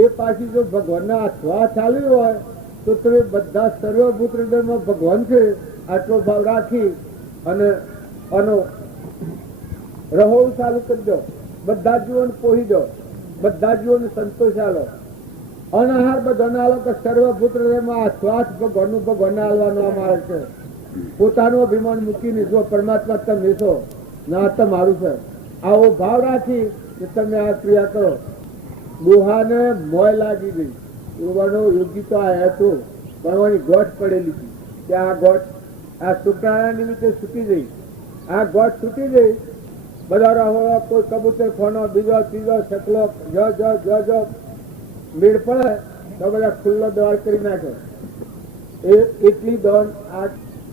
એ પાછી જો ભગવાનના હાથવા ચાલ્યું હોય તો તમે બધા સર્વભૂત હૃદયમાં ભગવાન છે આટલો ભાવ રાખી અને આનો રહો ચાલુ કરી દો બધા જીવોને પોહી દો બધા જીવોને સંતોષ આલો અનાહાર બધાને આલો કે સર્વભૂત હૃદયમાં શ્વાસ ભગવાનનું ભગવાનને આલવાનો અમારે છે પોતાનું અભિમાન મૂકીને જો પરમાત્મા તમે છો ના તમારું છે આવો ભાવ રાખી કે તમે આ ક્રિયા કરો દોહાને મોય લાગી ગઈ એવાનો યોગી તો આયા હતો ભણવાની ગોઠ પડેલી હતી કે આ ગોઠ આ શુક્રાણા નિમિત્તે છૂટી ગઈ આ ગોઠ છૂટી ગઈ બધા રહો કોઈ કબૂતર ખોનો બીજો ત્રીજો છકલો જો મેળ પડે તો બધા ખુલ્લો દ્વાર કરી નાખે એ એટલી દોન આ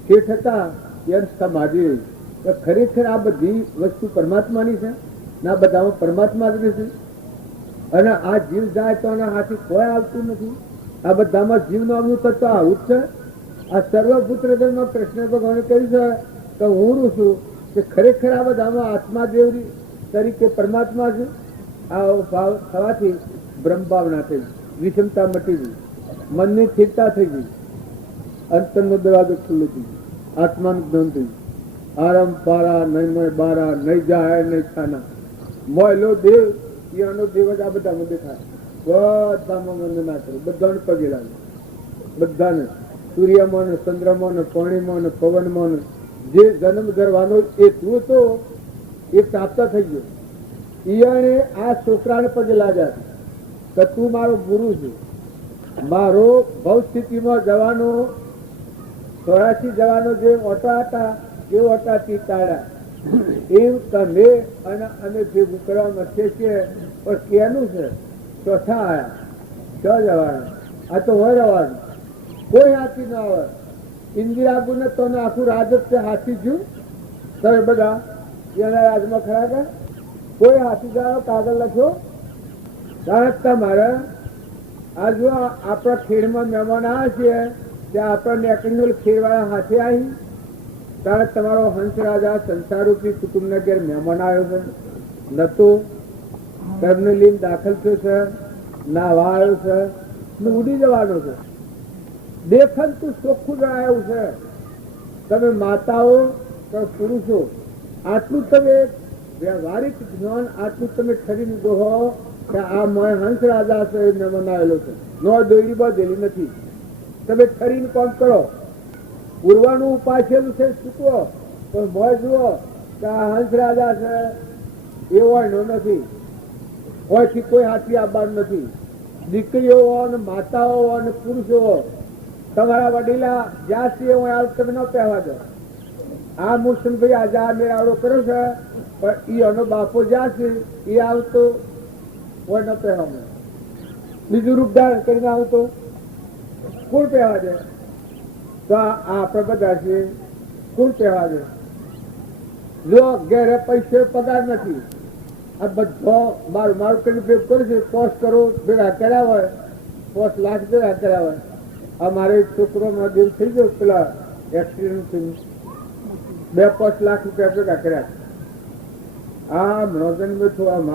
શેઠ હતા એમ સમાધિ રહી તો ખરેખર આ બધી વસ્તુ પરમાત્માની છે ના બધામાં પરમાત્મા જ નથી અને આ જીવ જાય તો આના હાથી કોઈ આવતું નથી આ બધામાં જીવ નામનું તત્વ આવું જ છે આ સર્વભૂત હૃદયમાં કૃષ્ણ ભગવાને કહ્યું છે કે હું છું કે ખરેખર આ બધામાં આત્મા દેવ તરીકે પરમાત્મા છે આ ભાવ થવાથી બ્રહ્મ ભાવના થઈ વિષમતા મટી ગઈ મનની સ્થિરતા થઈ ગઈ અંતરનો દરવાજો ખુલ્લો થઈ ગયો આત્માનું જ્ઞાન થઈ ગયું આરામ પારા નહીં મય બારા નહીં જાય નહીં ખાના મોયલો દેવ એનો દેવ જ આ બધામાં દેખાય બધામાં મને ના કરે બધાને પગે લાગે બધાને સૂર્યમાં ને ચંદ્રમાં ને પાણીમાં ને પવનમાં ને જે જન્મ ધરવાનો એ તું હતો એ પ્રાપ્ત થઈ ગયો ઈયાણે આ છોકરાને પગે લાગ્યા કે તું મારો ગુરુ છે મારો ભવ સ્થિતિમાં જવાનો 84 જવાનો જે ઓટા હતા એ ઓટાથી તાળ્યા એમ તમે અને અમે ભેગું કરવા મથીએ છીએ પણ કેનું છે ચોથા આયા ક્યાં જવાનું આ તો હોય રવાનું કોઈ હાથી ના આવે ઇન્દિરા ગુને તો આખું રાજ છે હાથી જ્યું તમે બધા એના રાજમાં ખરા કે કોઈ હાથી જાણો કાગળ લખ્યો કારણ તમારે આ જો આપણા ખેડમાં મહેમાન આવ્યા છીએ ત્યાં આપણને એકડી ખેડવાળા હાથે આવી ત્યારે તમારો હંસ રાજા સંસારરૂપી કુટુંબના ઘેર મહેમાન આવ્યો છે નતો ઘરને લઈને દાખલ થયો છે નાવા આવ્યો છે ને ઉડી જવાનો છે દેખન તું ચોખ્ખું જણાયું છે તમે માતાઓ કે પુરુષો આટલું તમે વ્યવહારિક જ્ઞાન આટલું તમે ખરીને દોહો કે આ મોય હંસ રાજા છે એને બનાવેલો છે, નો દોરી બાંધેલી નથી. તમે ફરીને કોમ કરો, પૂરવાનું ઉપાસેલું છે ચૂકવો, પણ મોય જુઓ કે આ હંસ રાજા છે એવો એનો નથી. હોયથી કોઈ હાથી આવવાનું નથી. દીકરીઓ અને માતાઓ અને પુરુષો તમારા વડીલા જ્યાં છે હું તમે ન પહેવા દો. આ મુસલભાઈ આજે આ મેળાવડો કર્યો છે, પણ એનો બાપો જ્યાં છે એ આવતો હોય ન પહેવામાં, બીજું રૂપ ધારણ કરીને આવતો કોણ પહેવા દે? તો આપણે બધા છે કોણ પહેવા દે? જો ઘેરે પૈસે પગાર નથી, આ બધો મારું મારું કરીને ભેગ કરું છું, 5 કરોડ ભેગા કર્યા હોય, 5 લાખ ભેગા કર્યા હોય. અમારે છોકરોમાં દિલ થઈ ગયો, પેલા એક્સિડન્ટ થયું, 2-5 લાખ રૂપિયા ભેગા કર્યા. આ મનોજન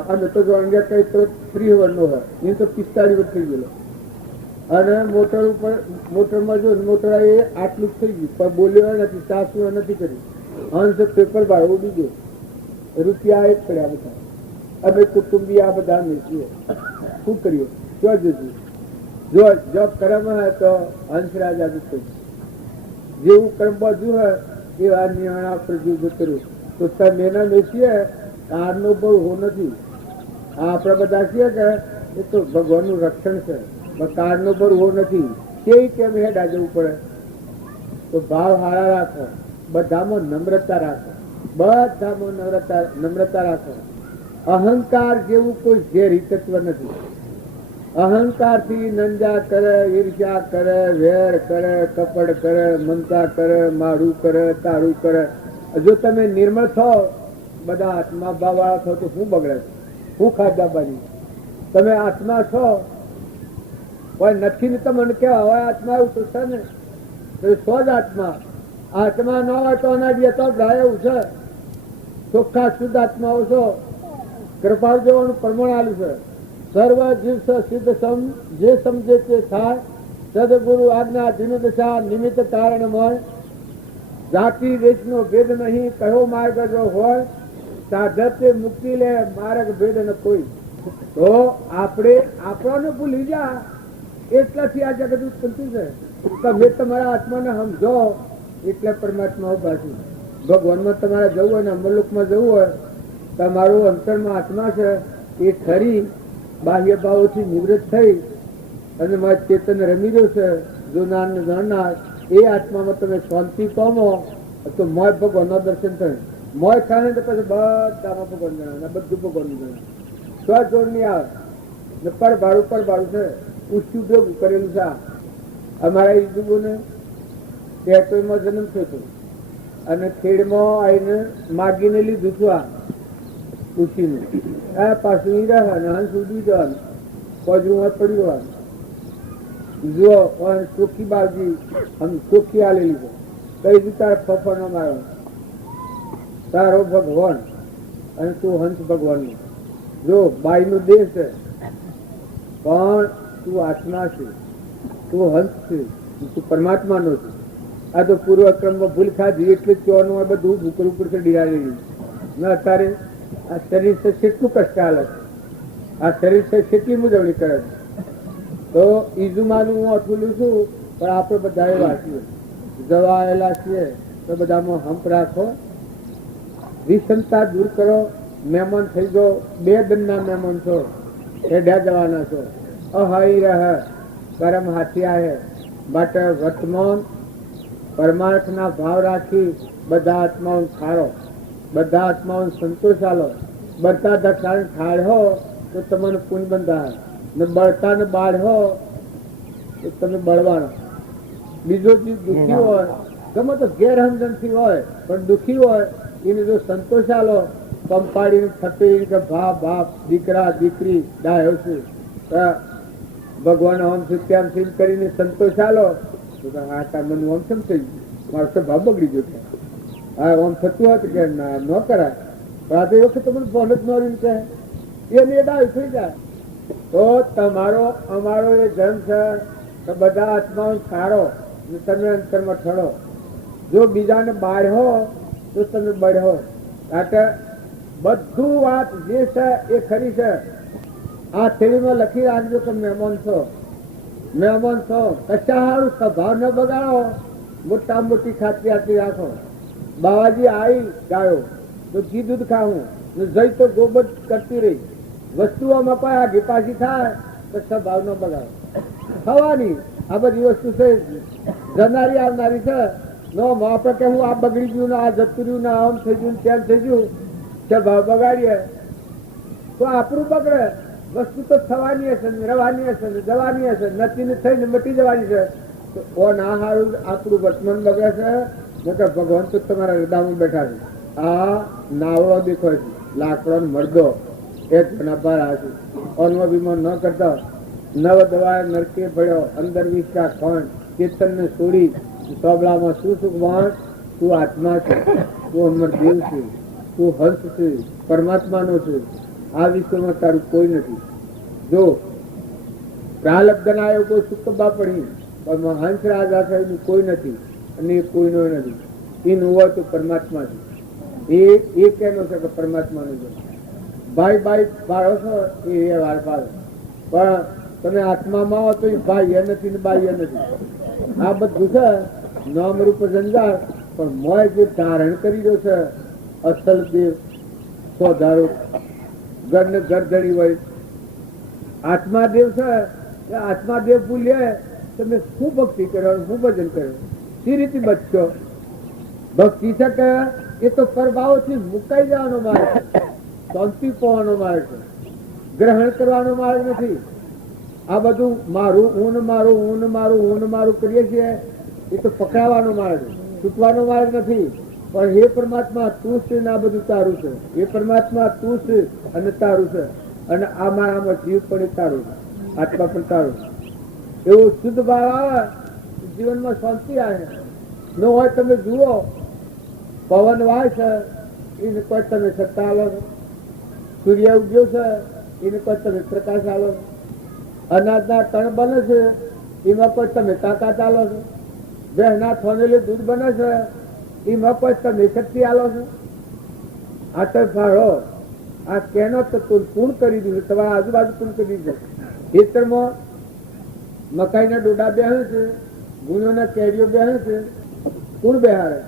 અમે તો જો અંગે કઈ તો 30 વર્ષનો હોય, એ તો 45 વર્ષ થઈ ગયેલો. અને મોટર ઉપર મોટરમાં જો મોટર એ આટલું જ થઈ ગયું, પણ બોલ્યો નથી, સાસુ નથી કરી. હંસ પેપર બાર ઉડી ગયો, રૂપિયા એક પડ્યા બધા. અમે કુટુંબી આ બધા છીએ, શું કરીએ? શું જતું જો જોબ કરવામાં હોય તો હંસ રાજા થઈ, જેવું કર્મ બધું હોય એવા નિર્ણય પર જીવ કર્યું. તો તમે એના બેસીએ કારનો બહુ હો નથી. આપણે બધા છીએ કે એ તો ભગવાનનું રક્ષણ છે, પણ કારનો બહુ હો નથી. કેમ હેડા જવું પડે? તો ભાવ હારા રાખો, બધામાં નમ્રતા રાખો, બધામાં નમ્રતા રાખો. અહંકાર જેવું કોઈ ઝેરી તત્વ નથી. અહંકાર થી નંદા કરે, ઈર્ષ્યા કરે, વેર કરે, કપડ કરે, મમતા કરે, મારું કરે, તારું કરે. જો તમે નિર્મળ થો, બધા આત્મા ભાવ વાળા થો તો શું બગડે? શું ખાધા બની? તમે આત્મા છો, કોઈ નથી ને તમને કે હવે આત્મા એવું તો છે ને, તો સો જ આત્મા. આત્મા ન હોય તો અનાજ તો ગાય એવું છે. ચોખ્ખા શુદ્ધ આત્માઓ છો, કૃપા જોવાનું પ્રમાણ આલ્યું છે. સર્વ જીવ સિદ્ધ સમ, જે સમજે તે થાય. સદગુરુ આજ્ઞા દિન દશા નિમિત્ત કારણમય. જાતિ દેશનો ભેદ નહીં, કયો માર્ગ જો હોય. સાધતે મુક્તિ લે, માર્ગ ભેદ ન કોઈ. તો આપણે આપણને ભૂલી જા, એટલાથી આ જગત ઉત્પન્ન છે. તમે તમારા આત્માને સમજો એટલે પરમાત્મા બાજુ. ભગવાનમાં તમારે જવું હોય ને અમરલોકમાં જવું હોય, તમારું અંતરમાં આત્મા છે એ ખરી બાહ્ય ભાવોથી નિવૃત્ત થઈ અને મારા ચેતન રમી રહ્યો છે, જોનાર ને જાણનાર. એ આત્મામાં તમે શાંતિ પામો તો મોય ભગવાનના દર્શન થાય. મોય ખાને તો પછી બધામાં ભગવાન જણાવે, બધું ભગવાન જણાવે. સ્વ જોડ નહીં આવે ને પર ભાડું છે. ઉચ્ચ ભેગું કરેલું છે. અમારા ઈજુબોને ટેટોમાં જન્મ થયો હતો અને ખેડમાં આવીને માગીને લીધું છું આ ઉછીનું. આ પાછું રહે અને હંસ ઉડી જવાનું, પજરું પડ્યું જવાનું. જુઓ ચોખ્ખી બાવજી ચોખ્ખી આલેલી છે. કઈ તું તારે ફફો ન મારો, તારો ભગવાન અને તું હંસ ભગવાન. જો બાઈ નો દેહ છે પણ તું આત્મા છે, તું હંસ છે, તું પરમાત્મા નો છે. આ તો પૂર્વ ક્રમમાં ભૂલ ખાધી એટલે ચોનું આ બધું ભૂકર ઉપર ડીરાડેલી. અત્યારે આ શરીર છે કેટલું કષ્ટ હાલે છે, આ શરીર છે કેટલી મુજવણી કરે છે. તો ઈજુમાનું હું અટલું છું, પણ આપણે બધા એવા છીએ, જવાયેલા છીએ. તો બધામાં હંપ રાખો, વિષમતા દૂર કરો. મહેમાન થઈ જાઓ, 2 દિનના મહેમાન છો, હેડ્યા જવાના છો. અહઈ રહે પરમ હાથી આહે. માટે વર્તમાન પરમાર્થના ભાવ રાખી બધા આત્માઓ ખારો, બધા આત્માઓ સંતોષ આલો. બળતા દક્ષાણ ખાડો તો તમને પુણ્ય બંધાય ને બળતા ને બાળો તો તમે બળવાનો. બીજો જીવ દુઃખી હોય, ગમે તો ગેરહમજનથી હોય પણ દુઃખી હોય, એને જો સંતોષ આલો, કંપાડીને થપીને કે બાપ દીકરા દીકરી ડાયો છે, ભગવાન આમ છે તેમ છે કરીને સંતોષ આલો તો આ કામનું આમ કેમ થઈ ગયું, મારો સ્વભાવ બગડી ગયો છે. હા આમ થતું હતું કે ના ન કરાય, પણ આ તો એ વખત તમને ફોન જ ન રહ્યું કે એને ડાયું થઈ જાય. તો તમારો અમારો એ જન્મ છે કે બધા આત્માઓ સારો તમે અંતરમાં ઠળો. જો બીજાને બાળહો તો તમે બળહો. કારણ બધું વાત જે છે એ ખરી છે, આ થેલીમાં લખી રાખજો કે મહેમાન છો, મહેમાન છો. કશા હારું સ્વભાવ ન બગાડો, મોટા મોટી ખાતરી આટલી રાખો. બાવાજી આવી ગાયો તો ઘી દૂધ ખાવું, જઈ તો ગોબર કરતી રહી. વસ્તુઓમાં કોઈ આ ઘીપાસી થાય તો સ્વભાવ ન બગાડો. થવાની આ બધી વસ્તુ છે, જનારી આવનારી છે. નો આપણે કે હું આ બગડી ગયું ને આ જતું રહ્યું ને આમ થઈ ગયું તેમ થઈ ગયું, સ્વભાવ બગાડીએ તો આપણું બગડે. વસ્તુ તો થવાની હશે ને રહેવાની હશે ને જવાની હશે, નથી ને થઈને મટી જવાની છે. તો ઓ ના હારું આપણું વર્તમાન બગડે છે ને કે ભગવાન તો તમારા હૃદયમાં બેઠા છે. આ નાવડો દેખાય છે, લાકડો મરદો એક જણા પર આવે. અન્વભીમાન ન કરતા નવ દવાએ નરકે ભળ્યો, અંદર વિશ્વા ખંડ ચેતન ને છોડી તબલામાં શું સુખ વાણ. તું આત્મા છે, તું અમર દેવ છે, તું હંસ છે, પરમાત્માનો છે. આ વિશ્વમાં તારું કોઈ નથી. જો પ્રાલબ્ધ ના આવ્યો કોઈ સુખબા પડી, પણ હંસ રાજા થયું કોઈ નથી અને એ કોઈનો નથી. એનું હોય તો પરમાત્મા છે. એ કેનો છે કે પરમાત્માનો છે. ભાઈ ભાઈ પાડો છો એ વાર પાડો, પણ તમે આત્મામાં હો તો ભાઈ એ નથી ને બાઈ એ નથી. આ બધું છે નામ રૂપ જંજાર, પણ મોય જે ધારણ કરી રહ્યો છે અસલ દેવ સ્વધારો ઘર ને ઘર ધડી હોય આત્મા દેવ છે. આત્મા દેવ ભૂલ્યા તમે શું ભક્તિ કરો, શું ભજન કરો, સી રીતે બચશો? ભક્તિ છે એ તો પરભાવથી મુકાઈ જવાનો માર્ગ છે, શાંતિ પાવાનો માર્ગ છે, ગ્રહણ કરવાનો માર્ગ નથી. આ બધું મારું ઊન મારું ઊન મારું ઊન મારું કરીએ છીએ એ તો પકડાવાનો માર્ગ, છૂટવાનો માર્ગ નથી. પણ હે પરમાત્મા તું છે ને આ બધું તારું છે. હે પરમાત્મા તું છે અને તારું છે, અને આ મારામાં જીવ પણ તારું છે, આત્મા પણ તારું છે. એવો શુદ્ધ ભાવ આવે જીવનમાં શાંતિ આવે. ન હોય તમે જુઓ પવન વાય છે એને કોઈ તમે સત્તા આલો છો, સૂર્ય ઉગ્યો છે એને કોઈ તમે પ્રકાશ આલો છો, અનાજના કણ બને છે એમાં કોઈ તમે તાકાત આલો છો, બહેના થોનેલું દૂધ બને છે એમાં કોઈ તમે શક્તિ આલો છો. આ તો ફાળો આ કેનો તો પૂર્ણ કરી દીધું, તમારા આજુબાજુ પૂર્ણ કરી દીધું. ખેતરમાં મકાઈના ડોડા બેહે છે, ગુણોના કેરીઓ બેહે છે, કોણ બેહાડે?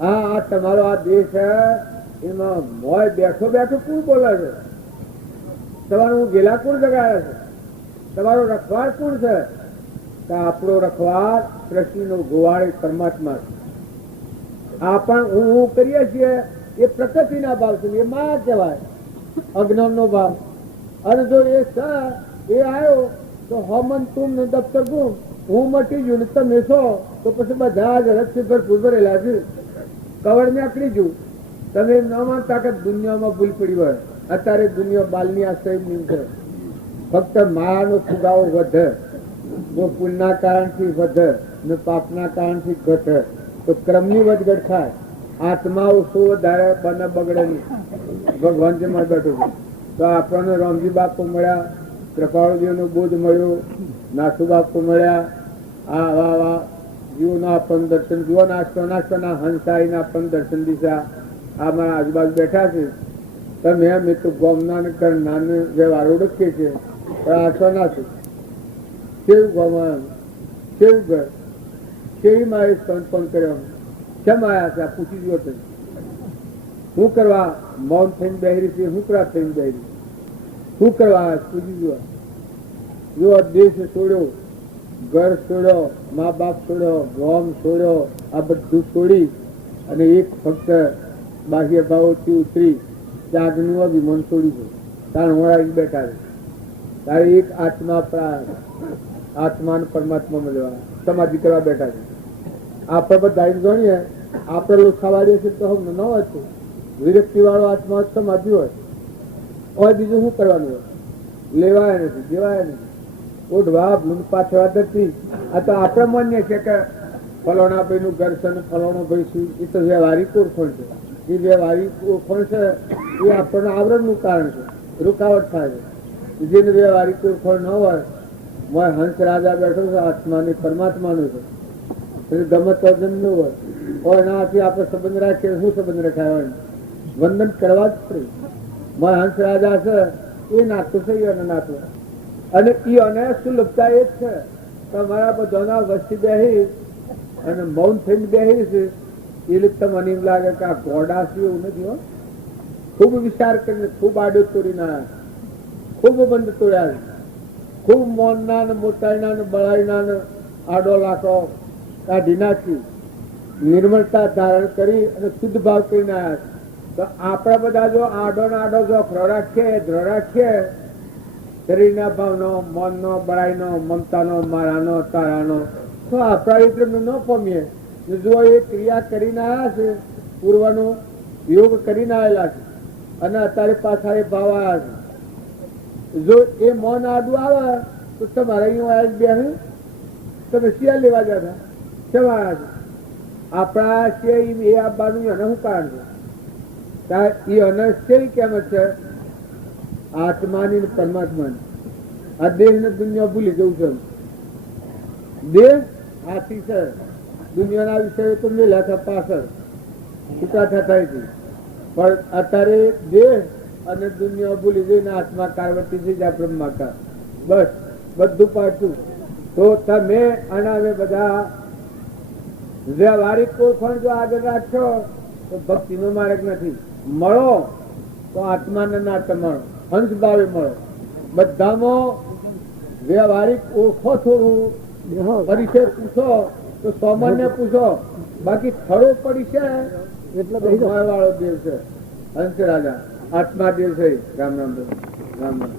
આ તમારો આ દેશ છે એમાં મોય બેઠો બેઠો કોણ બોલે છે? તમારું ગેલા કોણ જગાડે છે? તમારો રખવાડ કોણ છે? આપણો રખવાડ કૃષ્ણનો ગોવાળ પરમાત્મા છે. આ પણ હું કરીએ છીએ એ પ્રકૃતિના ભાવ છે, એ માયા કહેવાય, અજ્ઞાન નો ભાવ. અને જો એ આવ્યો તો હમન તુમ ને દફતર ગુમ, હું મટી ગયું ને તમે છો તો પછી બધા જ રક્ષી પર ભરેલા છે. કવર ને આકડી જુ તમે ન માનતા કે દુનિયામાં ભૂલ પડી હોય. અત્યારે દુનિયા બાલની આશ્રય ની છે, ફક્ત માયાનો ફુગાવો વધે. જો પુણ્યના કારણથી વધે ને પાપના કારણથી ઘટે તો ક્રમની વધઘટ થાય. આત્મા શું વધારે બને બગડે નહીં. ભગવાન જેમાં બેઠું છે તો આપણને રામજી બાપુ મળ્યા, કૃપાળુજીનો બોધ મળ્યો, નાસુ બાપુ મળ્યા. આ જીવના પણ દર્શન જુઓ, નાસ્તા હંસાઈના પણ દર્શન દિશા આ મારા આજુબાજુ બેઠા છે. તમે અમે તો ગોમના ઘરના વ્યવહાર ઓળખીએ છીએ, પણ આશા ના છે. કેવું ગોમાન, કેવું ઘર, કેવી મારે સ્તનપન કર્યો, કેમ આવ્યા છે આ પૂછી જુઓ. તમે શું કરવા મૌન થઈને બેહરી છે, શું કરવા થઈને બેહરી, શું કરવા આવ્યા પૂછી જુઓ. જો દેશ છોડ્યો, ઘર છોડ્યો, મા બાપ છોડ્યો, ગોમ છોડ્યો, આ બધું છોડી અને એક ફક્ત બાહ્ય ભાવોથી ઉતરી ત્યાગનું અભિમાન છોડી છે. તાર હોળાવી બેઠા છે. તારે એક આત્મા આત્માને પરમાત્મા મળવા સમાધિ કરવા બેઠા છે. આપણે બધા જાણીએ આપણે લોકો ખાવાડીએ છીએ તો હમ ન હોય છે. વિરક્તિ વાળો આત્મા સમાધિ હોય બીજું શું કરવાનું હોય? લેવાય નથી, દેવાય નથી. ઓઢવા ભૂંડ પાછળ ધરતી. આ તો આપણે માન્ય છે કે ફલોણા ભાઈ નું ઘર છે ને ફલોણો ભાઈ શું, એ તો વ્યવહારિક ઓળખણ છે. એ વ્યવહારિક ઓળખણ છે એ આપણને આવરણનું કારણ છે, રૂકાવટ થાય છે. જેને વ્યવહારિક ઓળખણ ન હોય, મોય હંસ રાજા બેઠો છે, આત્માની પરમાત્માનું છે, ગમે તો જન્મ હોય એનાથી આપણે સંબંધ રાખીએ. શું સંબંધ રખાય? વંદન કરવા જ પડે. મારા હંસ રાજા છે એ નાતું છે અને નાતું અને એ અને સુલભતા એ જ છે. તમારા બધાના વસ્તી બેહી અને મૌન થઈને બેહી છે એ રીતે મને એમ લાગે કે આ ઘોડા છે એવું નથી હો. ખૂબ વિચાર કરીને ખૂબ આડો તોડી ના ખૂબ બંધ તોડ્યા, ખૂબ મૌનના ને મોટાઈના ને બળાઈના ને આડો લાખો કાઢી નાખી, નિર્મળતા ધારણ કરી અને શુદ્ધ ભાવ કરીને આવ્યા. તો આપણા બધા જો આડો ને આડો જો દ્રઢ રાખીએ શરીરના ભાવનો, મનનો, બળાઈનો, મમતાનો, મારાનો, તારાનો, તો આપણા વિક્રમ ન પામીએ. જો એ ક્રિયા કરીને આવ્યા છે, પૂર્વનો યોગ કરીને આવેલા છે અને અત્યારે પાછા એ ભાવ આવ્યા છે. જો એ મન આડું આવે તો તમારે અહીંયા બેહી તમે શિયા લેવા જતા કેમ આવ્યા છે? આપણા છે એ આપવાનું એને શું કારણ છે? એ અનસ છે કેમ છે? આત્માની પરમાત્માની. આ દેહ ને દુનિયા ભૂલી જવું છે. દેહ હાથી છે, દુનિયાના વિષયો તો મેલા હતા પાછળ છૂટા થતા હતી, પણ અત્યારે દેહ અને દુનિયા ભૂલી જઈને આત્મા કારવતી થઈ જાય બ્રહ્માકાર. બસ બધું પાછું. તો તમે અને અમે બધા વ્યવહારિક ઓળખાણ જો આગળ રાખશો તો ભક્તિનો માર્ગ નથી. મળો તો આત્માને નાતે મળો, હંસ ભાવે મળો. બધામાં વ્યવહારિક ઓળખો, થોડું પરિચય પૂછો તો સામાન્ય પૂછો, બાકી ખરો પરિચય એટલે વાળો દેવ છે હંસ રાજા, આત્મા દેવ છે. રામ રામ રામ રામ.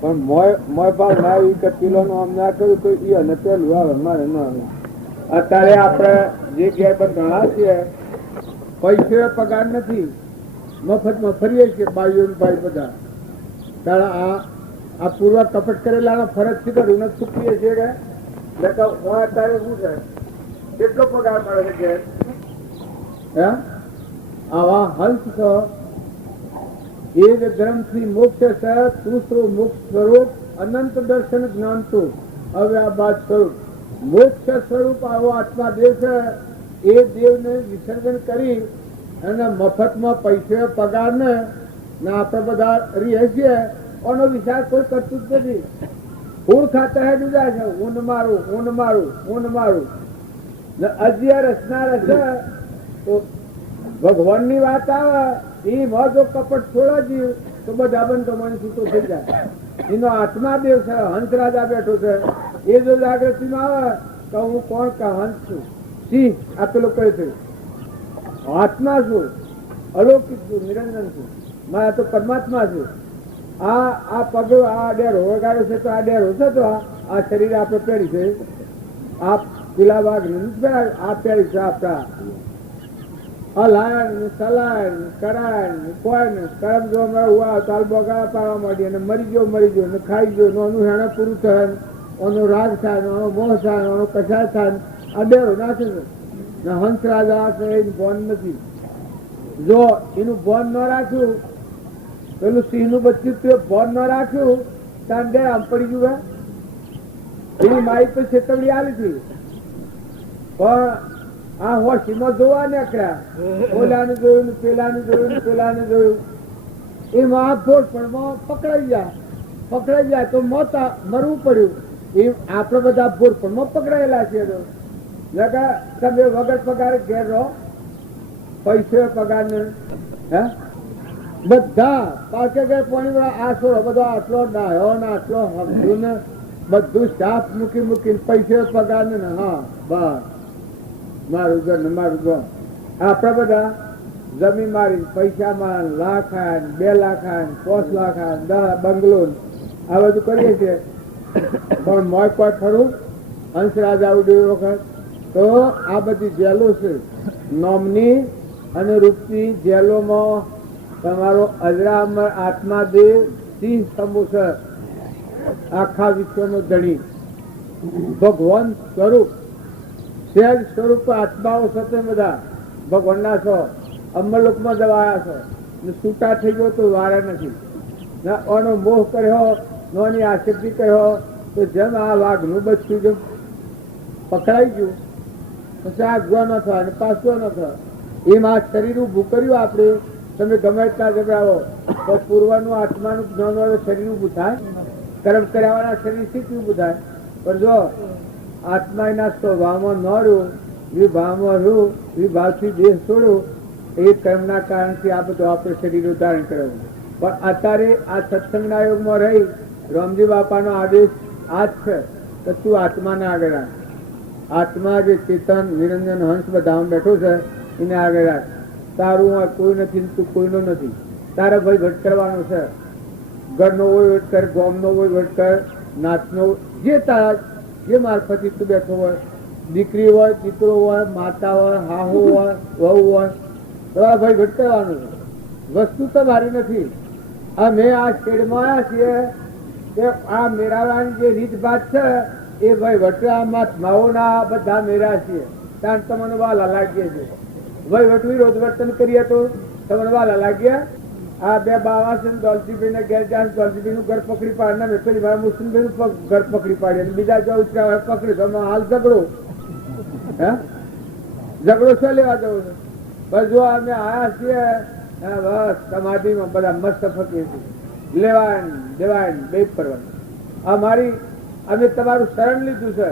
પણ મોય ભાવ ના આવી કે કિલો નું આમ ના કર્યું તો એ અને પેલું આવે મારે ના આવે. અત્યારે આપણે જે ઘેર પર ઘણા છીએ પૈસે પગાર નથી, મફતમાં ફરીએ છીએ બાઈઓ ભાઈ બધા. કારણ આ પૂર્વ કપટ કરેલા ફરજ થી કર્યું નથી ચૂકીએ છીએ કે અત્યારે શું છે કેટલો પગાર મળે છે કે આવા હંસ છો એ જ ગ્રંથથી મોક્ષ છે. તું મોક્ષ સ્વરૂપ અનંત દર્શન જ્ઞાન તું અવ્યાબાદ સ્વરૂપ મોક્ષ સ્વરૂપ આવો આત્મા દેવ છે. એ દેવને વિસર્જન કરી અને મફતમાં પૈસે પગાર ને આપણે બધા રહીએ છીએ એનો વિચાર કોઈ કરતું જ નથી. હું ખાતા હે જાય છે ઊંડ મારું ઊંડ મારું ઊંડ મારું. અજ્ઞા રચના રચે તો ભગવાન ની વાત આવે એ જો કપટ છોડા જીવ તો બધા બંધ મને છૂટો થઈ જાય. એનો આત્મા દેવ છે, હંસ રાજા બેઠો છે. એ જો જાગૃતિમાં આવે તો હું કોણ કે હંસ છું, સિંહ આ પેલો કહે છે. આત્મા છું, અલૌકિક છું, નિરંજન છું, મારા તો પરમાત્મા છું. આ પગ આ ડેરો વગાડ્યો છે તો આ ડેરો છે તો આ શરીર આપણે પહેરી છે. આ પીલા વાઘ આ પહેરી છે આપણા હલાયણ સલાયણ કરાયણ કોઈ કરમ જો તાલ બગાડા પાડવા માંડી અને મરી ગયો ને ખાઈ ગયો એનું હેણે પૂરું થાય, એનો રાગ થાય, એનો મોહ થાય, એનો કસાય થાય. આ ડેરો નાખે છે ને હંસ રાજા એનું ભોન નથી. જો એનું ભોન ન રાખ્યું, પેલું સિંહ નું બચ્ચું ભોન ન રાખ્યું ત્યાં ડે આમ પડી ગયું. એની માઈ તો ચેતવણી આવી હતી પણ આ હોશીમાં જોવા નીકળ્યા, ઓલાને જોયું પેલાને જોયું પેલાને જોયું. એ મહાભોર પણ પકડાઈ જાય તો મરવું પડ્યું. એ આપણે બધા ભોર પણ પકડાયેલા છીએ. તો તમે વગર પગાર ઘેર રહો, પૈસે પગાર ને બધા પાકે ગયા પાણી વાળા આ છોડો બધો આટલો ડાયો ને આટલો સમજુ ને બધું સાફ મૂકી પૈસે પગાર ને હા બસ મારું ઘર ને મારું ઘર. આપડા બધા જમીન મારી પૈસા માં લાખ 2 લાખ 5 લાખ બંગલો આ બધું કરીએ છીએ. પણ મોય કોઈ ખરું હંસ રાજા ઉડી વખત તો આ બધી જેલો છે નોમની અને રૂપની જેલોમાં તમારો અજરામર આત્મા દેવ સિંહ સ્તંભ છે. આખા વિશ્વનો ધણી ભગવાન સ્વરૂપ સહેજ સ્વરૂપ આત્માઓ સાથે બધા ભગવાનના છો. અમરલોકમાં દવાયા છો ને છૂટા થઈ ગયો તો વારે નથી. એનો મોહ કર્યો, નોની આસક્તિ કર્યો તો જેમ આ વાઘનું બચ્ચું જેમ પકડાઈ ગયું પછી આ ગો ન થાય અને પાછો ન થાય. એમ આ શરીર ઊભું કર્યું આપણે, તમે ગમે એટલા ગભરાવો તો પૂર્વનું આત્માનું જ્ઞાન હોય શરીર ઊભું થાય. કર્મ કર્યાવાળા શરીર શીખી ઊભું થાય. પણ જો આત્મા એના સ્વભાવમાં ન રહ્યું, વિભાવમાં રહ્યું, વિભાવથી દેહ છોડ્યો, એ કર્મના કારણથી આ બધું આપણે શરીરનું ધારણ કરવું. પણ અત્યારે આ સત્સંગના યોગમાં રહી રામજી બાપાનો આદેશ આ જ છે કે તું આત્માને આગળ રાખ. આત્મા જે ચેતન નિરંજન હંસ બધામાં બેઠો છે એને આગળ રાખ. તારું આ કોઈ નથી, તું કોઈનો નથી. તારે ભાઈ ભટ કરવાનો છે. ઘરનો હોય વટ કર, ગામનો હોય વટ કર, નાચનો જે તારા જે મારફતથી તું બેઠો હોય, દીકરી હોય, દીકરો હોય, માતા હોય, હાહુ હોય, વહુ હોય, તમારા ભાઈ ભટ કરવાનો છે. વસ્તુ તમારી નથી. આ મેં આ શેડમાં આવ્યા છીએ કે આ મેળાવાની જે રીતભાત છે એ ભાઈ વટવામાં માઓના બધા મેળા છીએ. ત્યાં તમને વાલા લાગીએ છે. ભાઈ વટવી રોજ વર્તન કરીએ તો તમને વાલા લાગ્યા. આ બે બાવા છે દોલજીભાઈ ને ઘેર જાય, દોલજીભાઈ નું ઘર પકડી પાડે ને પેલી વાર મુસ્લિમભાઈ નું ઘર પકડી પાડે અને બીજા જો પકડી તો હાલ ઝઘડો. હે ઝઘડો શું લેવા જવું છે? બસ જો અમે આયા છીએ બસ સમાધિમાં બધા મસ્ત ફકીએ છીએ. લેવાય દેવાય બે કરવાનું. અમારી અમે તમારું શરણ લીધું છે.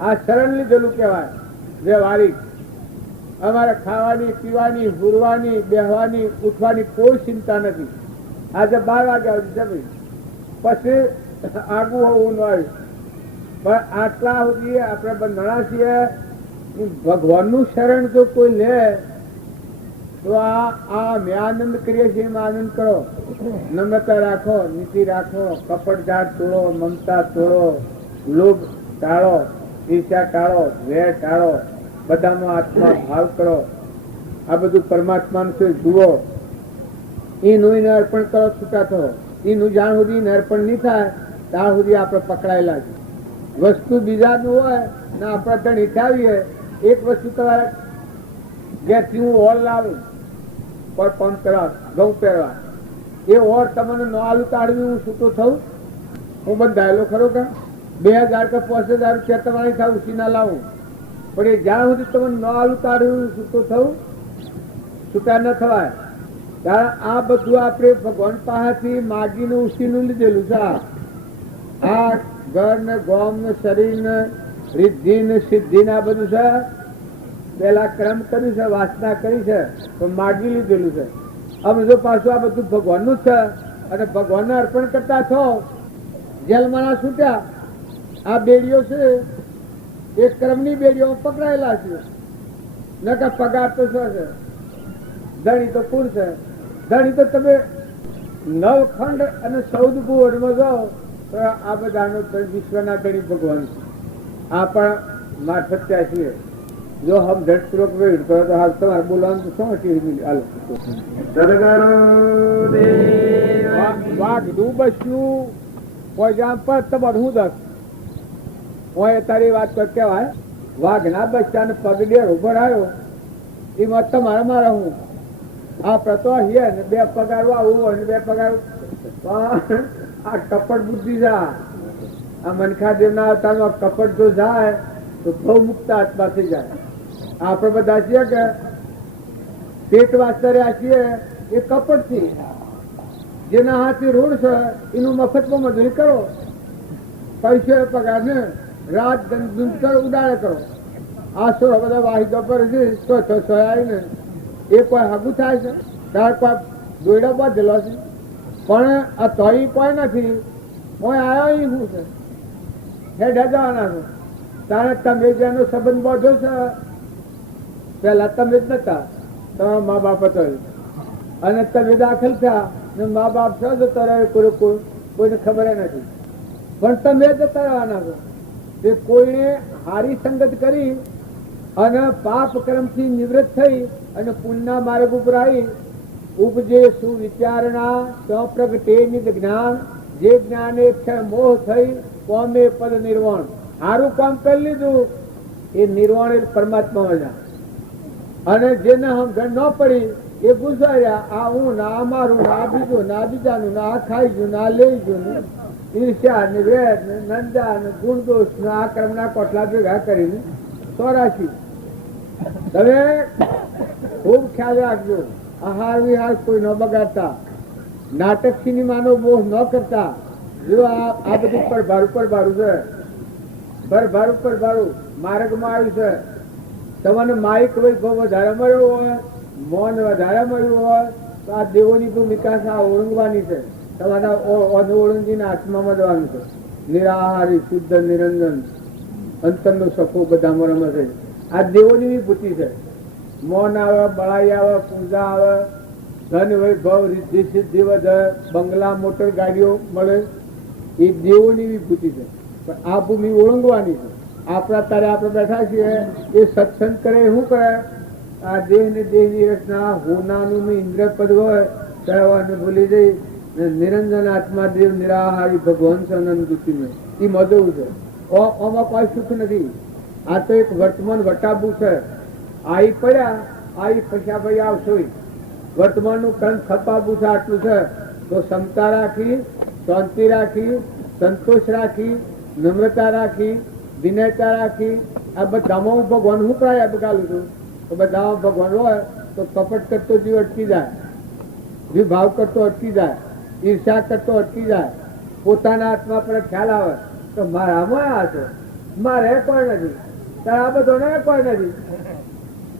આ શરણ લીધેલું કહેવાય વ્યવહારિક. અમારે ખાવાની, પીવાની, હુરવાની, બેહવાની, ઉઠવાની કોઈ ચિંતા નથી. આજે 12 વાગ્યા જમી પછી આગું હોવું ન આવ્યું. પણ આટલા સુધી આપણે બંધણા છીએ. ભગવાનનું શરણ જો કોઈ લે તો આ મેં આનંદ કરીએ છીએ એમાં આનંદ કરો. નમ્રતા રાખો, નીતિ રાખો, કપટજાળ તોડો, મમતા તોડો, લોભ ટાળો, ઈર્ષ્યા ટાળો, વેર ટાળો, બધામાં આત્મા ભાવ કરો. આ બધું પરમાત્માનું છે જુઓ. એનું એને અર્પણ કરો, છૂટા થો. એનું જ્યાં સુધી અર્પણ નહીં થાય ત્યાં સુધી આપણે પકડાયેલા છે. વસ્તુ બીજાનું હોય ને આપણે ત્યાં ઈઠાવીએ. એક વસ્તુ તમારે ઘેરથી હું ઓળ લાવું કોઈ પંપ કરવા, ઘઉં પહેરવા, એ ઓળ તમને ન આલુ કાઢવી હું છૂટો થવું? હું બંધાયેલો ખરો કે 2000 કે 5000 રૂપિયા તમારી થાવ ઉસીના લાવું. પણ એ જ્યાં સુધી તમને ન આલુ કાઢવું છૂટો થવું, છૂટા ન થવાય. કારણ આ બધું આપણે ભગવાન પાસેથી માગીને ઉસીનું લીધેલું છે. આ ઘર ને ગોમ ને શરીર ને રિદ્ધિ ને સિદ્ધિ ને આ બધું છે પેલા કર્મ કર્યું છે, વાસના કરી છે તો માગી લીધેલું છે. હવે જો પાછું આ બધું ભગવાનનું જ છે અને ભગવાનને અર્પણ કરતા છો. જેલમાં છૂટ્યા આ બેડીઓ છે એ કર્મની બેડીઓ પકડાયેલા છે. નકર પગાર તો શું છે? ધણી તો પૂર છે. ધણી તો તમે 9 ખંડ અને 14 ભુવનમાં જાઓ તો આ બધાનો વિશ્વના ધણી ભગવાન છે. આ પણ મારફત ત્યાં છીએ. જો હમ ધડપૂર્વક વેડ કરો તો હાલ તમારે બોલવાનું તો શું ટીવી હાલ વાઘ ડૂબસ્યું કોઈ જામ પર તમારું શું દસ હોય તારી વાત તો કહેવાય. વાઘ ના બચ્ચાને પગડેર ઉભો આવ્યો એમાં તમારે મારે હું આપડે તો હિયે ને 2 પગાર આવું અને 2 પગાર. આ કપટ બુદ્ધિ છે. આ મનખાદેવ ના અવતારમાં કપટ જો જાય તો બહુ મુક્ત આત્મા થઈ જાય. આપણે બધા છીએ કે પેટ વાસ્તર્યા છીએ એ કપટ થી. જેના હાથથી રોડ છે એનું મફતમાં મજૂરી કરો, પૈસે પગાર ને રાત ધૂંધ કરો, ઉડાડે કરો. આ સો બધા વાહિદો પર આવીને એ કોઈ હગું થાય છે? તાર કોઈ દોયડા બાંધેલો છે પણ આ તોય કોઈ નથી. કોઈ આવ્યો એ શું છે? હેઠ જવાના છે. તારે તમે જેનો સંબંધ બાંધો છે પેલા તમે જ નતા, તમારા મા બાપ હતો અને તમે દાખલ થયા ને મા બાપ છો જતા રહે કોઈને ખબર નથી. પણ તમે જતા રહેવાના છો. તે કોઈને હારી સંગત કરી અને પાપ કર્મથી નિવૃત્ત થઈ અને પુણ્યના માર્ગ ઉપર આવી ઉપજે સુવિચારણા તો પ્રગટે નિજ જ્ઞાન. જે જ્ઞાને ક્ષય મોહ થઈ કોમે પદ નિર્વાણ. સારું કામ કરી લીધું એ નિર્વાણ એ પરમાત્મા મજા. અને જેને સમજણ ન પડી એ ગુજાર્યા આ હું ના મારું ના બીજું ના બીજાનું ના ખાઈ ગયું ના લઈ ગયું ને ઈર્ષ્યા ને વેર ને નંદા ને ગુણ દોષ ને આ કર્મના કોટલા ભેગા કરીને 84 તમે ખૂબ ખ્યાલ રાખજો. આહાર વિહાર કોઈ ન બગાડતા, નાટક સિનેમાનો મોહ ન કરતા. જો આ બધું પરભારું છે, પરભારું માર્ગમાં આવ્યું છે. તમને માઇક વૈભવ વધારે મળ્યો હોય, મૌન વધારે મળ્યું હોય તો આ દેવોની ભૂમિકા આ ઓળંગવાની છે. તમારા ઓળંગીને આત્મામાં જવાનું છે. નિરાહારી શુદ્ધ નિરંજન અંતરનો સખો બધામાં રમે છે. આ દેવોની વિભૂતિ છે. મૌન આવે, બળાઈ આવે, પૂજા આવે, ધન વૈભવ રિદ્ધિ સિદ્ધિ વધે, બંગલા મોટર ગાડીઓ મળે, એ દેવોની વિભૂતિ છે. પણ આ ભૂમિ ઓળંગવાની છે. આપણા તારે આપણે બેઠા છીએ એ સત્સંગ કરે શું કરે? આ દેહ ને દેહની રચના હોનાનું ઇન્દ્રપદ હોય કહેવાને ભૂલી જઈ નિરંજન આત્મા દેવ નિરાહારી ભગવાન સનંદુતિ એ મધુર છે. આમાં કોઈ સુખ નથી. આ તો એક વર્તમાન વટાબુ છે. આઈ પડ્યા આઈ પૈસા ભાઈ આવશો. વર્તમાનનું કંઠ ખપાબુ છે. આટલું છે તો ક્ષમતા રાખી, શાંતિ રાખી, સંતોષ રાખી, નમ્રતા રાખી, વિનયતા રાખી, આ બધામાં હું ભગવાન હું કરાય બગાલું છું. તો બધામાં ભગવાન હોય તો કપટ કરતો જીવ અટકી જાય, વિભાવ કરતો અટકી જાય, ઈર્ષા કરતો અટકી જાય. પોતાના આત્મા પર ખ્યાલ આવે તો મારામાં આ છે, મારે કોઈ નથી, તારે આ બધો ને કોઈ નથી.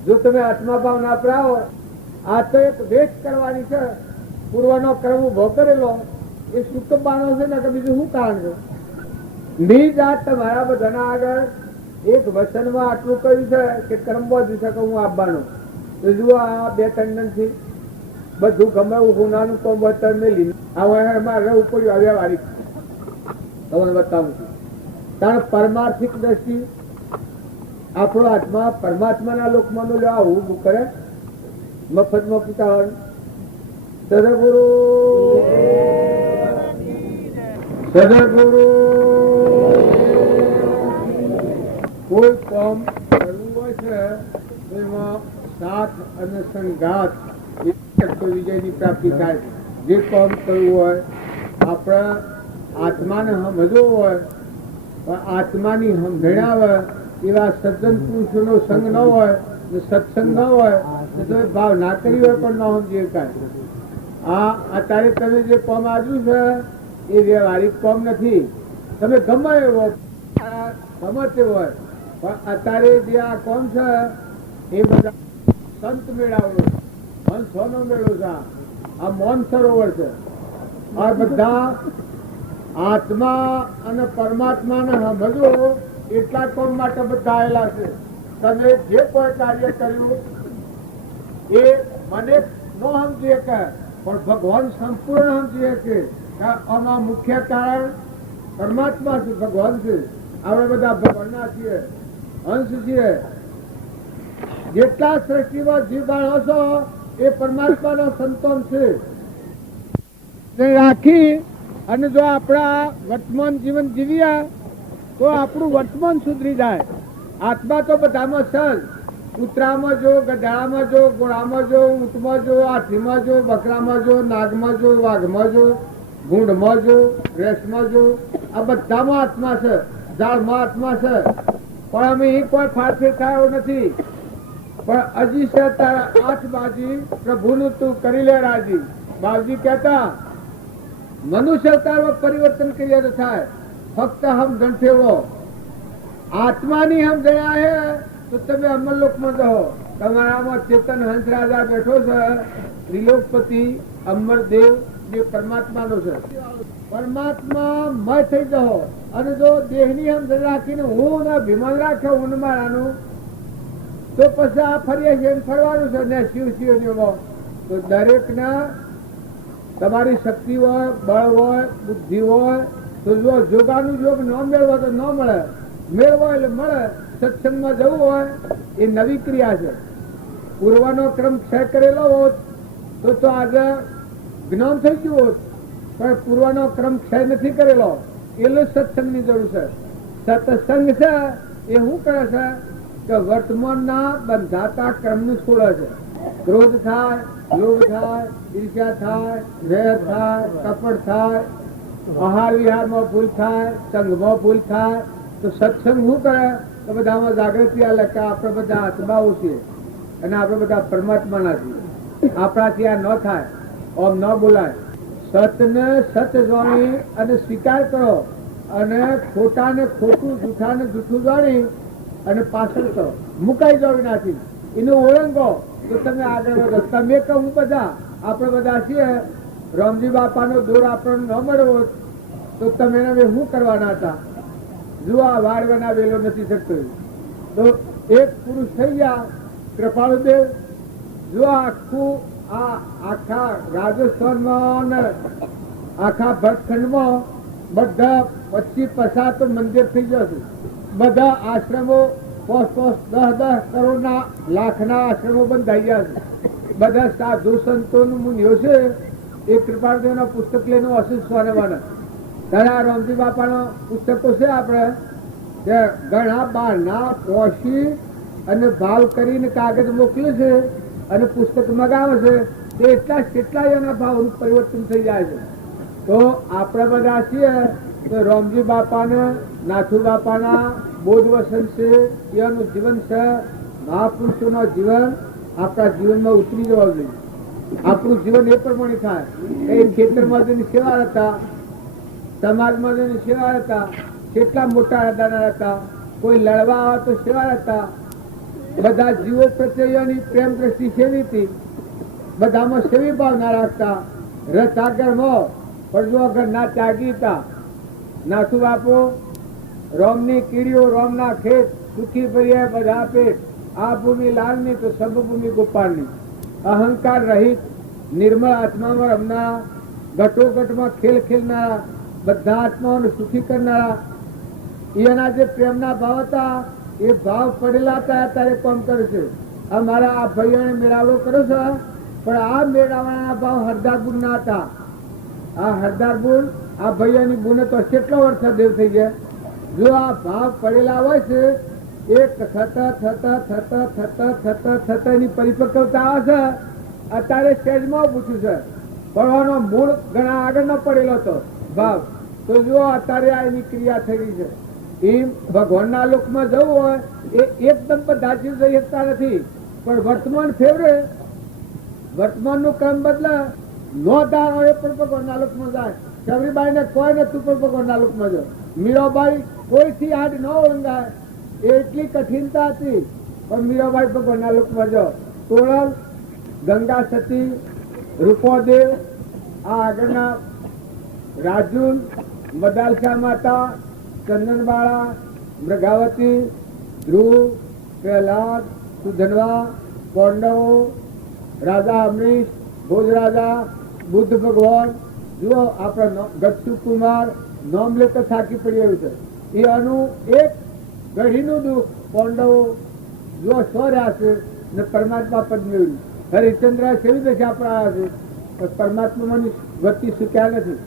જો તમે આત્મા ભાવના અપનાવો, આ તો એક વેચ કરવાની છે. પૂર્વનો કર્મ ઉભો કરેલો એ સુખ બાનો છે ને કે બીજું શું કારણ છે? નિજ જાત તમારા બધાના આગળ એક વચનમાં આટલું કહ્યું છે કે કર્મ બાંધી શકે હું આપવાનો. તો જુઓ આ 2-3 થી બધું ગમે હું નાનું કોમ વતન મેલી આ મારે ઉપર આવ્યા વાળી તમને બતાવું છું. કારણ પરમાર્થિક દ્રષ્ટિ આપણો આત્મા પરમાત્માના લોકમાં લેવા આવું કરે મફતમાં પૂછાવાનું. સદગુરુ કોઈ કામ કરવું હોય છે એમાં સાથ અને સંઘાત વિજયની પ્રાપ્તિ થાય. જે કામ કરવું હોય આપણા આત્માને સમજવો હોય પણ આત્માની સમજણ આવે એવા સજ્જન પુરુષોનો સંગ ન હોય, સત્સંગ ન હોય તો ભાવ ના કરી હોય પણ ન સમજી શકાય. આ અત્યારે તમે જે કામ આવ્યું છે એ વ્યવહારિક કામ નથી. તમે ગમે એવો ગમે તે હોય પણ અત્યારે જે આ કામ છે એ બધા સંત મેળાવો, હંસોનો મેળો છે, આ મૌન સરોવર છે. આ બધા આત્મા અને પરમાત્માને સમજવો એટલા કામ માટે બધા આવેલા છે. તમે જે કોઈ કાર્ય કર્યું એ મને ન સમજી શકે પણ ભગવાન સંપૂર્ણ સમજી શકે. આમાં મુખ્ય કારણ પરમાત્મા છે, ભગવાન છે. આપણે બધા ભગવાનના છીએ, અંશ છીએ. જેટલા સૃષ્ટિમાં જીવ બાળો છો એ પરમાત્માનો સંતાન છે. રાખી અને જો આપણા વર્તમાન જીવન જીવ્યા તો આપણું વર્તમાન સુધરી જાય. આત્મા તો બધામાં છે. કૂતરામાં જો, ગધાડામાં જો, ઘોડામાં જો, ઊંટમાં જો, હાથીમાં જો, બકરામાં જો, નાગમાં જો, વાઘમાં જો, ભૂંડમાં જો, રેસમાં જો, આ બધામાં આત્મા છે. ઝાડમાં આત્મા છે. પણ અમે એ કોઈ ફાળફેર થયો નથી. પણ હજી છે તારા 8 બાજી પ્રભુનું તું કરી લે રાજી. બાવજી કહેતા મનુષ્ય અવતારમાં પરિવર્તન કરીએ તો થાય, ફક્ત સમજણ ફેરવો. આત્માની સમજણ આવે તો તમે અમરલોકમાં જાઓ. તમારામાં ચેતન હંસ રાજા બેઠો છે, ત્રિલોકપતિ અમરદેવ જે પરમાત્માનો છે. પરમાત્મા મય થઈ જાઓ અને જો દેહની સમજણ રાખીને હું ને અભિમાન રાખે હું મારાનું તો પછી આ ફરીએ છે ફરવાનું છે ને શિવ તો દરેક ના તમારી શક્તિ હોય, બળ હોય, બુદ્ધિ હોય તો જો જોગાનું જોગ ન મેળવો તો ન મળે, મેળવો એટલે મળે. સત્સંગમાં જવું હોય એ નવી ક્રિયા છે. પૂર્વનો ક્રમ ક્ષય કરેલો હોત તો આજે જ્ઞાન થઈ ગયું હોત, પણ પૂર્વનો ક્રમ ક્ષય નથી કરેલો એટલે સત્સંગની જરૂર છે. સત્સંગ છે એ શું કરે છે કે વર્તમાનના બંધાતા ક્રમનું છોડે છે. ક્રોધ થાય, લોભ થાય, ઈર્ષ્યા થાય, વેર થાય, કપટ થાય, આહાર વિહારમાં ભૂલ થાય, સંઘમાં ભૂલ થાય તો સત્સંગ શું કરે તો બધામાં જાગૃતિ આલે કે આપણે બધા આત્માઓ છીએ અને આપણે બધા પરમાત્માના છીએ. આપણાથી આ ન થાય, ઓમ ન બોલાય. સતને સત જાણી અને સ્વીકાર કરો અને ખોટાને ખોટું, જૂઠાને જૂઠું જાણી અને પાછળ કરો. મુકાઈ જાવ નાથી એનું ઓળંગો તો તમે આગળ વધો. તમે કહું બધા આપણે બધા છીએ, રામજી બાપાનો દોર આપણને ન મળવો તો તમે એને શું કરવાના હતા? જો આ વાળ બનાવેલો નથી શકતો તો એક પુરુષ થઈ ગયા કૃપાળુદેવ. જો આખું આ આખા રાજસ્થાનમાં અને આખા ભરતખંડમાં બધા 25-50 તો મંદિર થઈ જશે. બધા આશ્રમો 5-10 કરોડના લાખના આશ્રમો બંધાઈ ગયા છે. બધા સાધુ સંતો મુનિઓ છે એ કૃપાળુદેવના પુસ્તક લઈને અશુષ સ્વાનવાના. ઘણા રામજી બાપાના પુસ્તકો છે આપણે કે ઘણા બહારના પોશી અને ભાવ કરીને કાગળ મોકલે છે અને પુસ્તક મગાવે છે તે એટલા કેટલાય એના ભાવનું પરિવર્તન થઈ જાય છે. તો આપણે બધા છીએ તો રામજી બાપાને, નાથુ બાપાના બોધ વસન છે, એનું જીવન છે, મહાપુરુષોનું જીવન આપણા જીવનમાં ઉતરી જવા જોઈએ. આપણું જીવન એ પ્રમાણે થાય. એ ખેતરમાં જઈને સેવા હતા, સમાજમાં જઈને સેવા હતા, કેટલા મોટા હૃદયના હતા, કોઈ લડવા આવે તો સેવા હતા, બધા જીવો પ્રત્યેની પ્રેમ દ્રષ્ટિ સેવી હતી, બધામાં સેવી ભાવના રાખતા, રથ આગળમાં પડજો આગળ ના ત્યાગી હતા. નાથુ બાપો રોમની કીડીઓ, રોમના ખેત, સુખી ભર્યા બધા પેટ, આ ભૂમિ લાલની તો સબ ભૂમિ ગોપાળની. અહંકાર રહિત નિર્મળ આત્મામાં રમનારા, ઘટોઘટમાં ખેલ ખેલનારા, બધા આત્માઓને સુખી કરનારા, એના જે પ્રેમના ભાવ હતા એ ભાવ પડેલા હતા અત્યારે કામ કરે છે. આ મારા આ ભાઈઓને મેળાવડો કર્યો છે પણ આ મેળાવાના ભાવ હરદાર બુન ના હતા. આ હરદાર બુન આ ભાઈઓની બુને તો કેટલો વર્ષ દેવ થઈ ગયા. જો આ ભાવ પડેલા હોય છે એક થતા એની પરિપક્વતા આવે છે. અત્યારે સ્ટેજમાં પૂછ્યું છે પડવાનો મૂળ ઘણા આગળ ન પડેલો હતો ભાવ, તો જો અત્યારે આ એની ક્રિયા થઈ રહી છે. એમ ભગવાનના લોકમાં જવું હોય એ એકદમ બધા જીવ જઈ શકતા નથી, પણ વર્તમાન ફેવરે, વર્તમાનનું કામ બદલે નો ધાર હોય પણ ભગવાનના લોકમાં જાય. શબરીબાઈ ને કોઈ નતું પણ ભગવાનના લોકમાં જાય. મીરાબાઈ કોઈથી આડ ન ઓળંગાય એટલી કઠિનતા હતી પણ મીરાબાઈ ભગવાનના લોકમાં જાઓ. તોરલ, ગંગા સતી, રૂપોદેવ, આ આગળના રાજુલ, મદાલસા માતા, ચંદનબાળા, મૃગાવતી, ધ્રુવ, પ્રહલાદ, સુધનવા, પાંડવો, રાજા અમરીશ, ભોજરાજા, બુદ્ધ ભગવાન. જુઓ આપણા ગચ્છુ કુમાર નામ લેતા થાકી પડી આવ્યું છે. એ આનું એક ગઢીનું દુઃખ પાંડવો જો સ્વર્યા છે ને પરમાત્મા પદ મેળવ્યું. હરિશ્ચંદ્ર કેવી દશા પર આવ્યા છે પણ પરમાત્માની ગતિ સુક્યા નથી.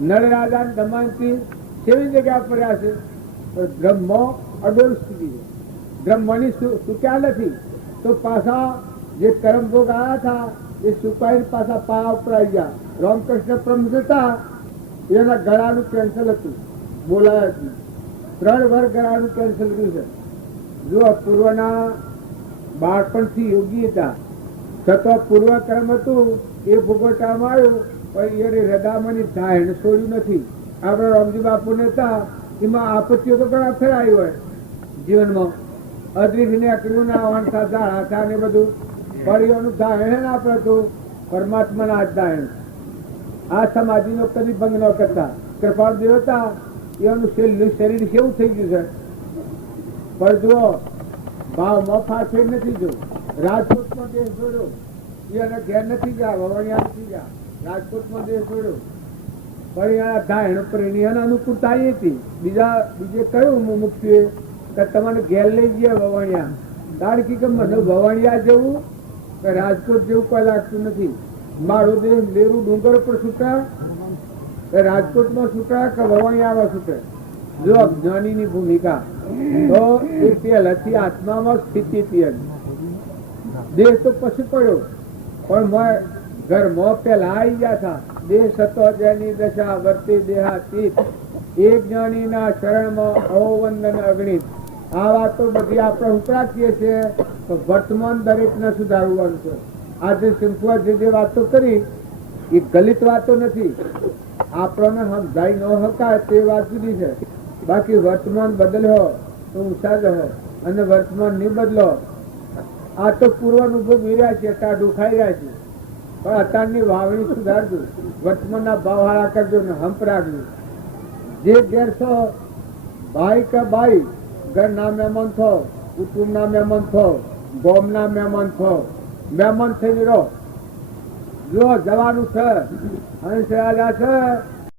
નળ રાજા દમયંતી કેવી જગ્યા પડ્યા છે પણ બ્રહ્મ અડોલ સ્થિતિ છે. બ્રહ્મની સુક્યા નથી તો પાછા જે કરમ ભોગ આવ્યા હતા એ સુકાઈ પાછા પા ઉપર આવી ગયા. રામકૃષ્ણ પરમ હતા એના ગળાનું કેન્સલ હતું, બોલાયા હતું. 3 વાર ગળાનું કેન્સલ કર્યું છે. જો પૂર્વના બાળપણથી યોગી હતા છતાં પૂર્વ કર્મ હતું એ ભોગવટામાં આવ્યું પણ એ હૃદયમાંની ધાયણ છોડ્યું નથી. આપણે રામજી બાપુને હતા એમાં આપત્તિઓ તો ઘણા ફેરાઈ હોય જીવનમાં, અદૃશ્ય અકડ્યું ના વાણતા ઝાડા ને બધું પરિવારનું ધાયણ આપણે તો પરમાત્માના જ ધાયણ. આ સમાધિનો કદી ભંગ ન કરતા. કૃપાળ દેવતા એનું શરીર કેવું થઈ ગયું છે પણ જુઓ ભાવમાં ફાફેર નથી. જો રાજકોટમાં દેશ જોડ્યો એને ઘેર નથી ગયા, વવણિયા નથી ગયા, રાજકોટમાં દેશ જોડ્યો પણ ધાયણ ઉપર એની અનુકૂળતા હતી. બીજે કહ્યું મુક્તિએ કે તમારે ઘેર લઈ ગયા વવણિયા, કારણ કે મને વવણિયા જેવું કે રાજકોટ જેવું કોઈ લાગતું નથી. મારો દેશ લેરું ડુંગર પર છૂટા કે રાજકોટમાં છૂટા કે વવણિયામાં છૂટે. જો અજ્ઞાનીની ભૂમિકા તો એ પહેલાથી આત્મામાં સ્થિતિ હતી. દેહ તો પછી પડ્યો પણ ઘરમાં પેલા આવી ગયા હતા. દેહ સતો જેની દશા વર્તી દેહાતીત, એક જ્ઞાનીના શરણમાં અવવંદન અગણિત. આ વાતો બધી આપણે ઉપરાકીએ છીએ તો વર્તમાન દરેકને સુધારવાનું છે. આજે સિમ્પલ જે વાતો કરી એ ગલિત વાતો નથી, આપણને સમજાઈ ન શકાય તે વાત જુદી છે. બાકી વર્તમાન બદલ્યો તો ઊંચા જ રહો અને વર્તમાન નહીં બદલો આ તો પૂર્વ ઉભો રહ્યા છે, ટાઢું ખાઈ રહ્યા છે. પણ અત્યારની વાવણી સુધારજો, વર્તમાનના ભાવહાળા કરજો ને હંપ રાખજો. જે ઘેર છો ભાઈ કે ભાઈ ઘરના મહેમાન છો, કુટુંબના મહેમાન છો, ગામના મહેમાન છો, મહેમાન થઈને રહો. જો જવાનું છે અને છે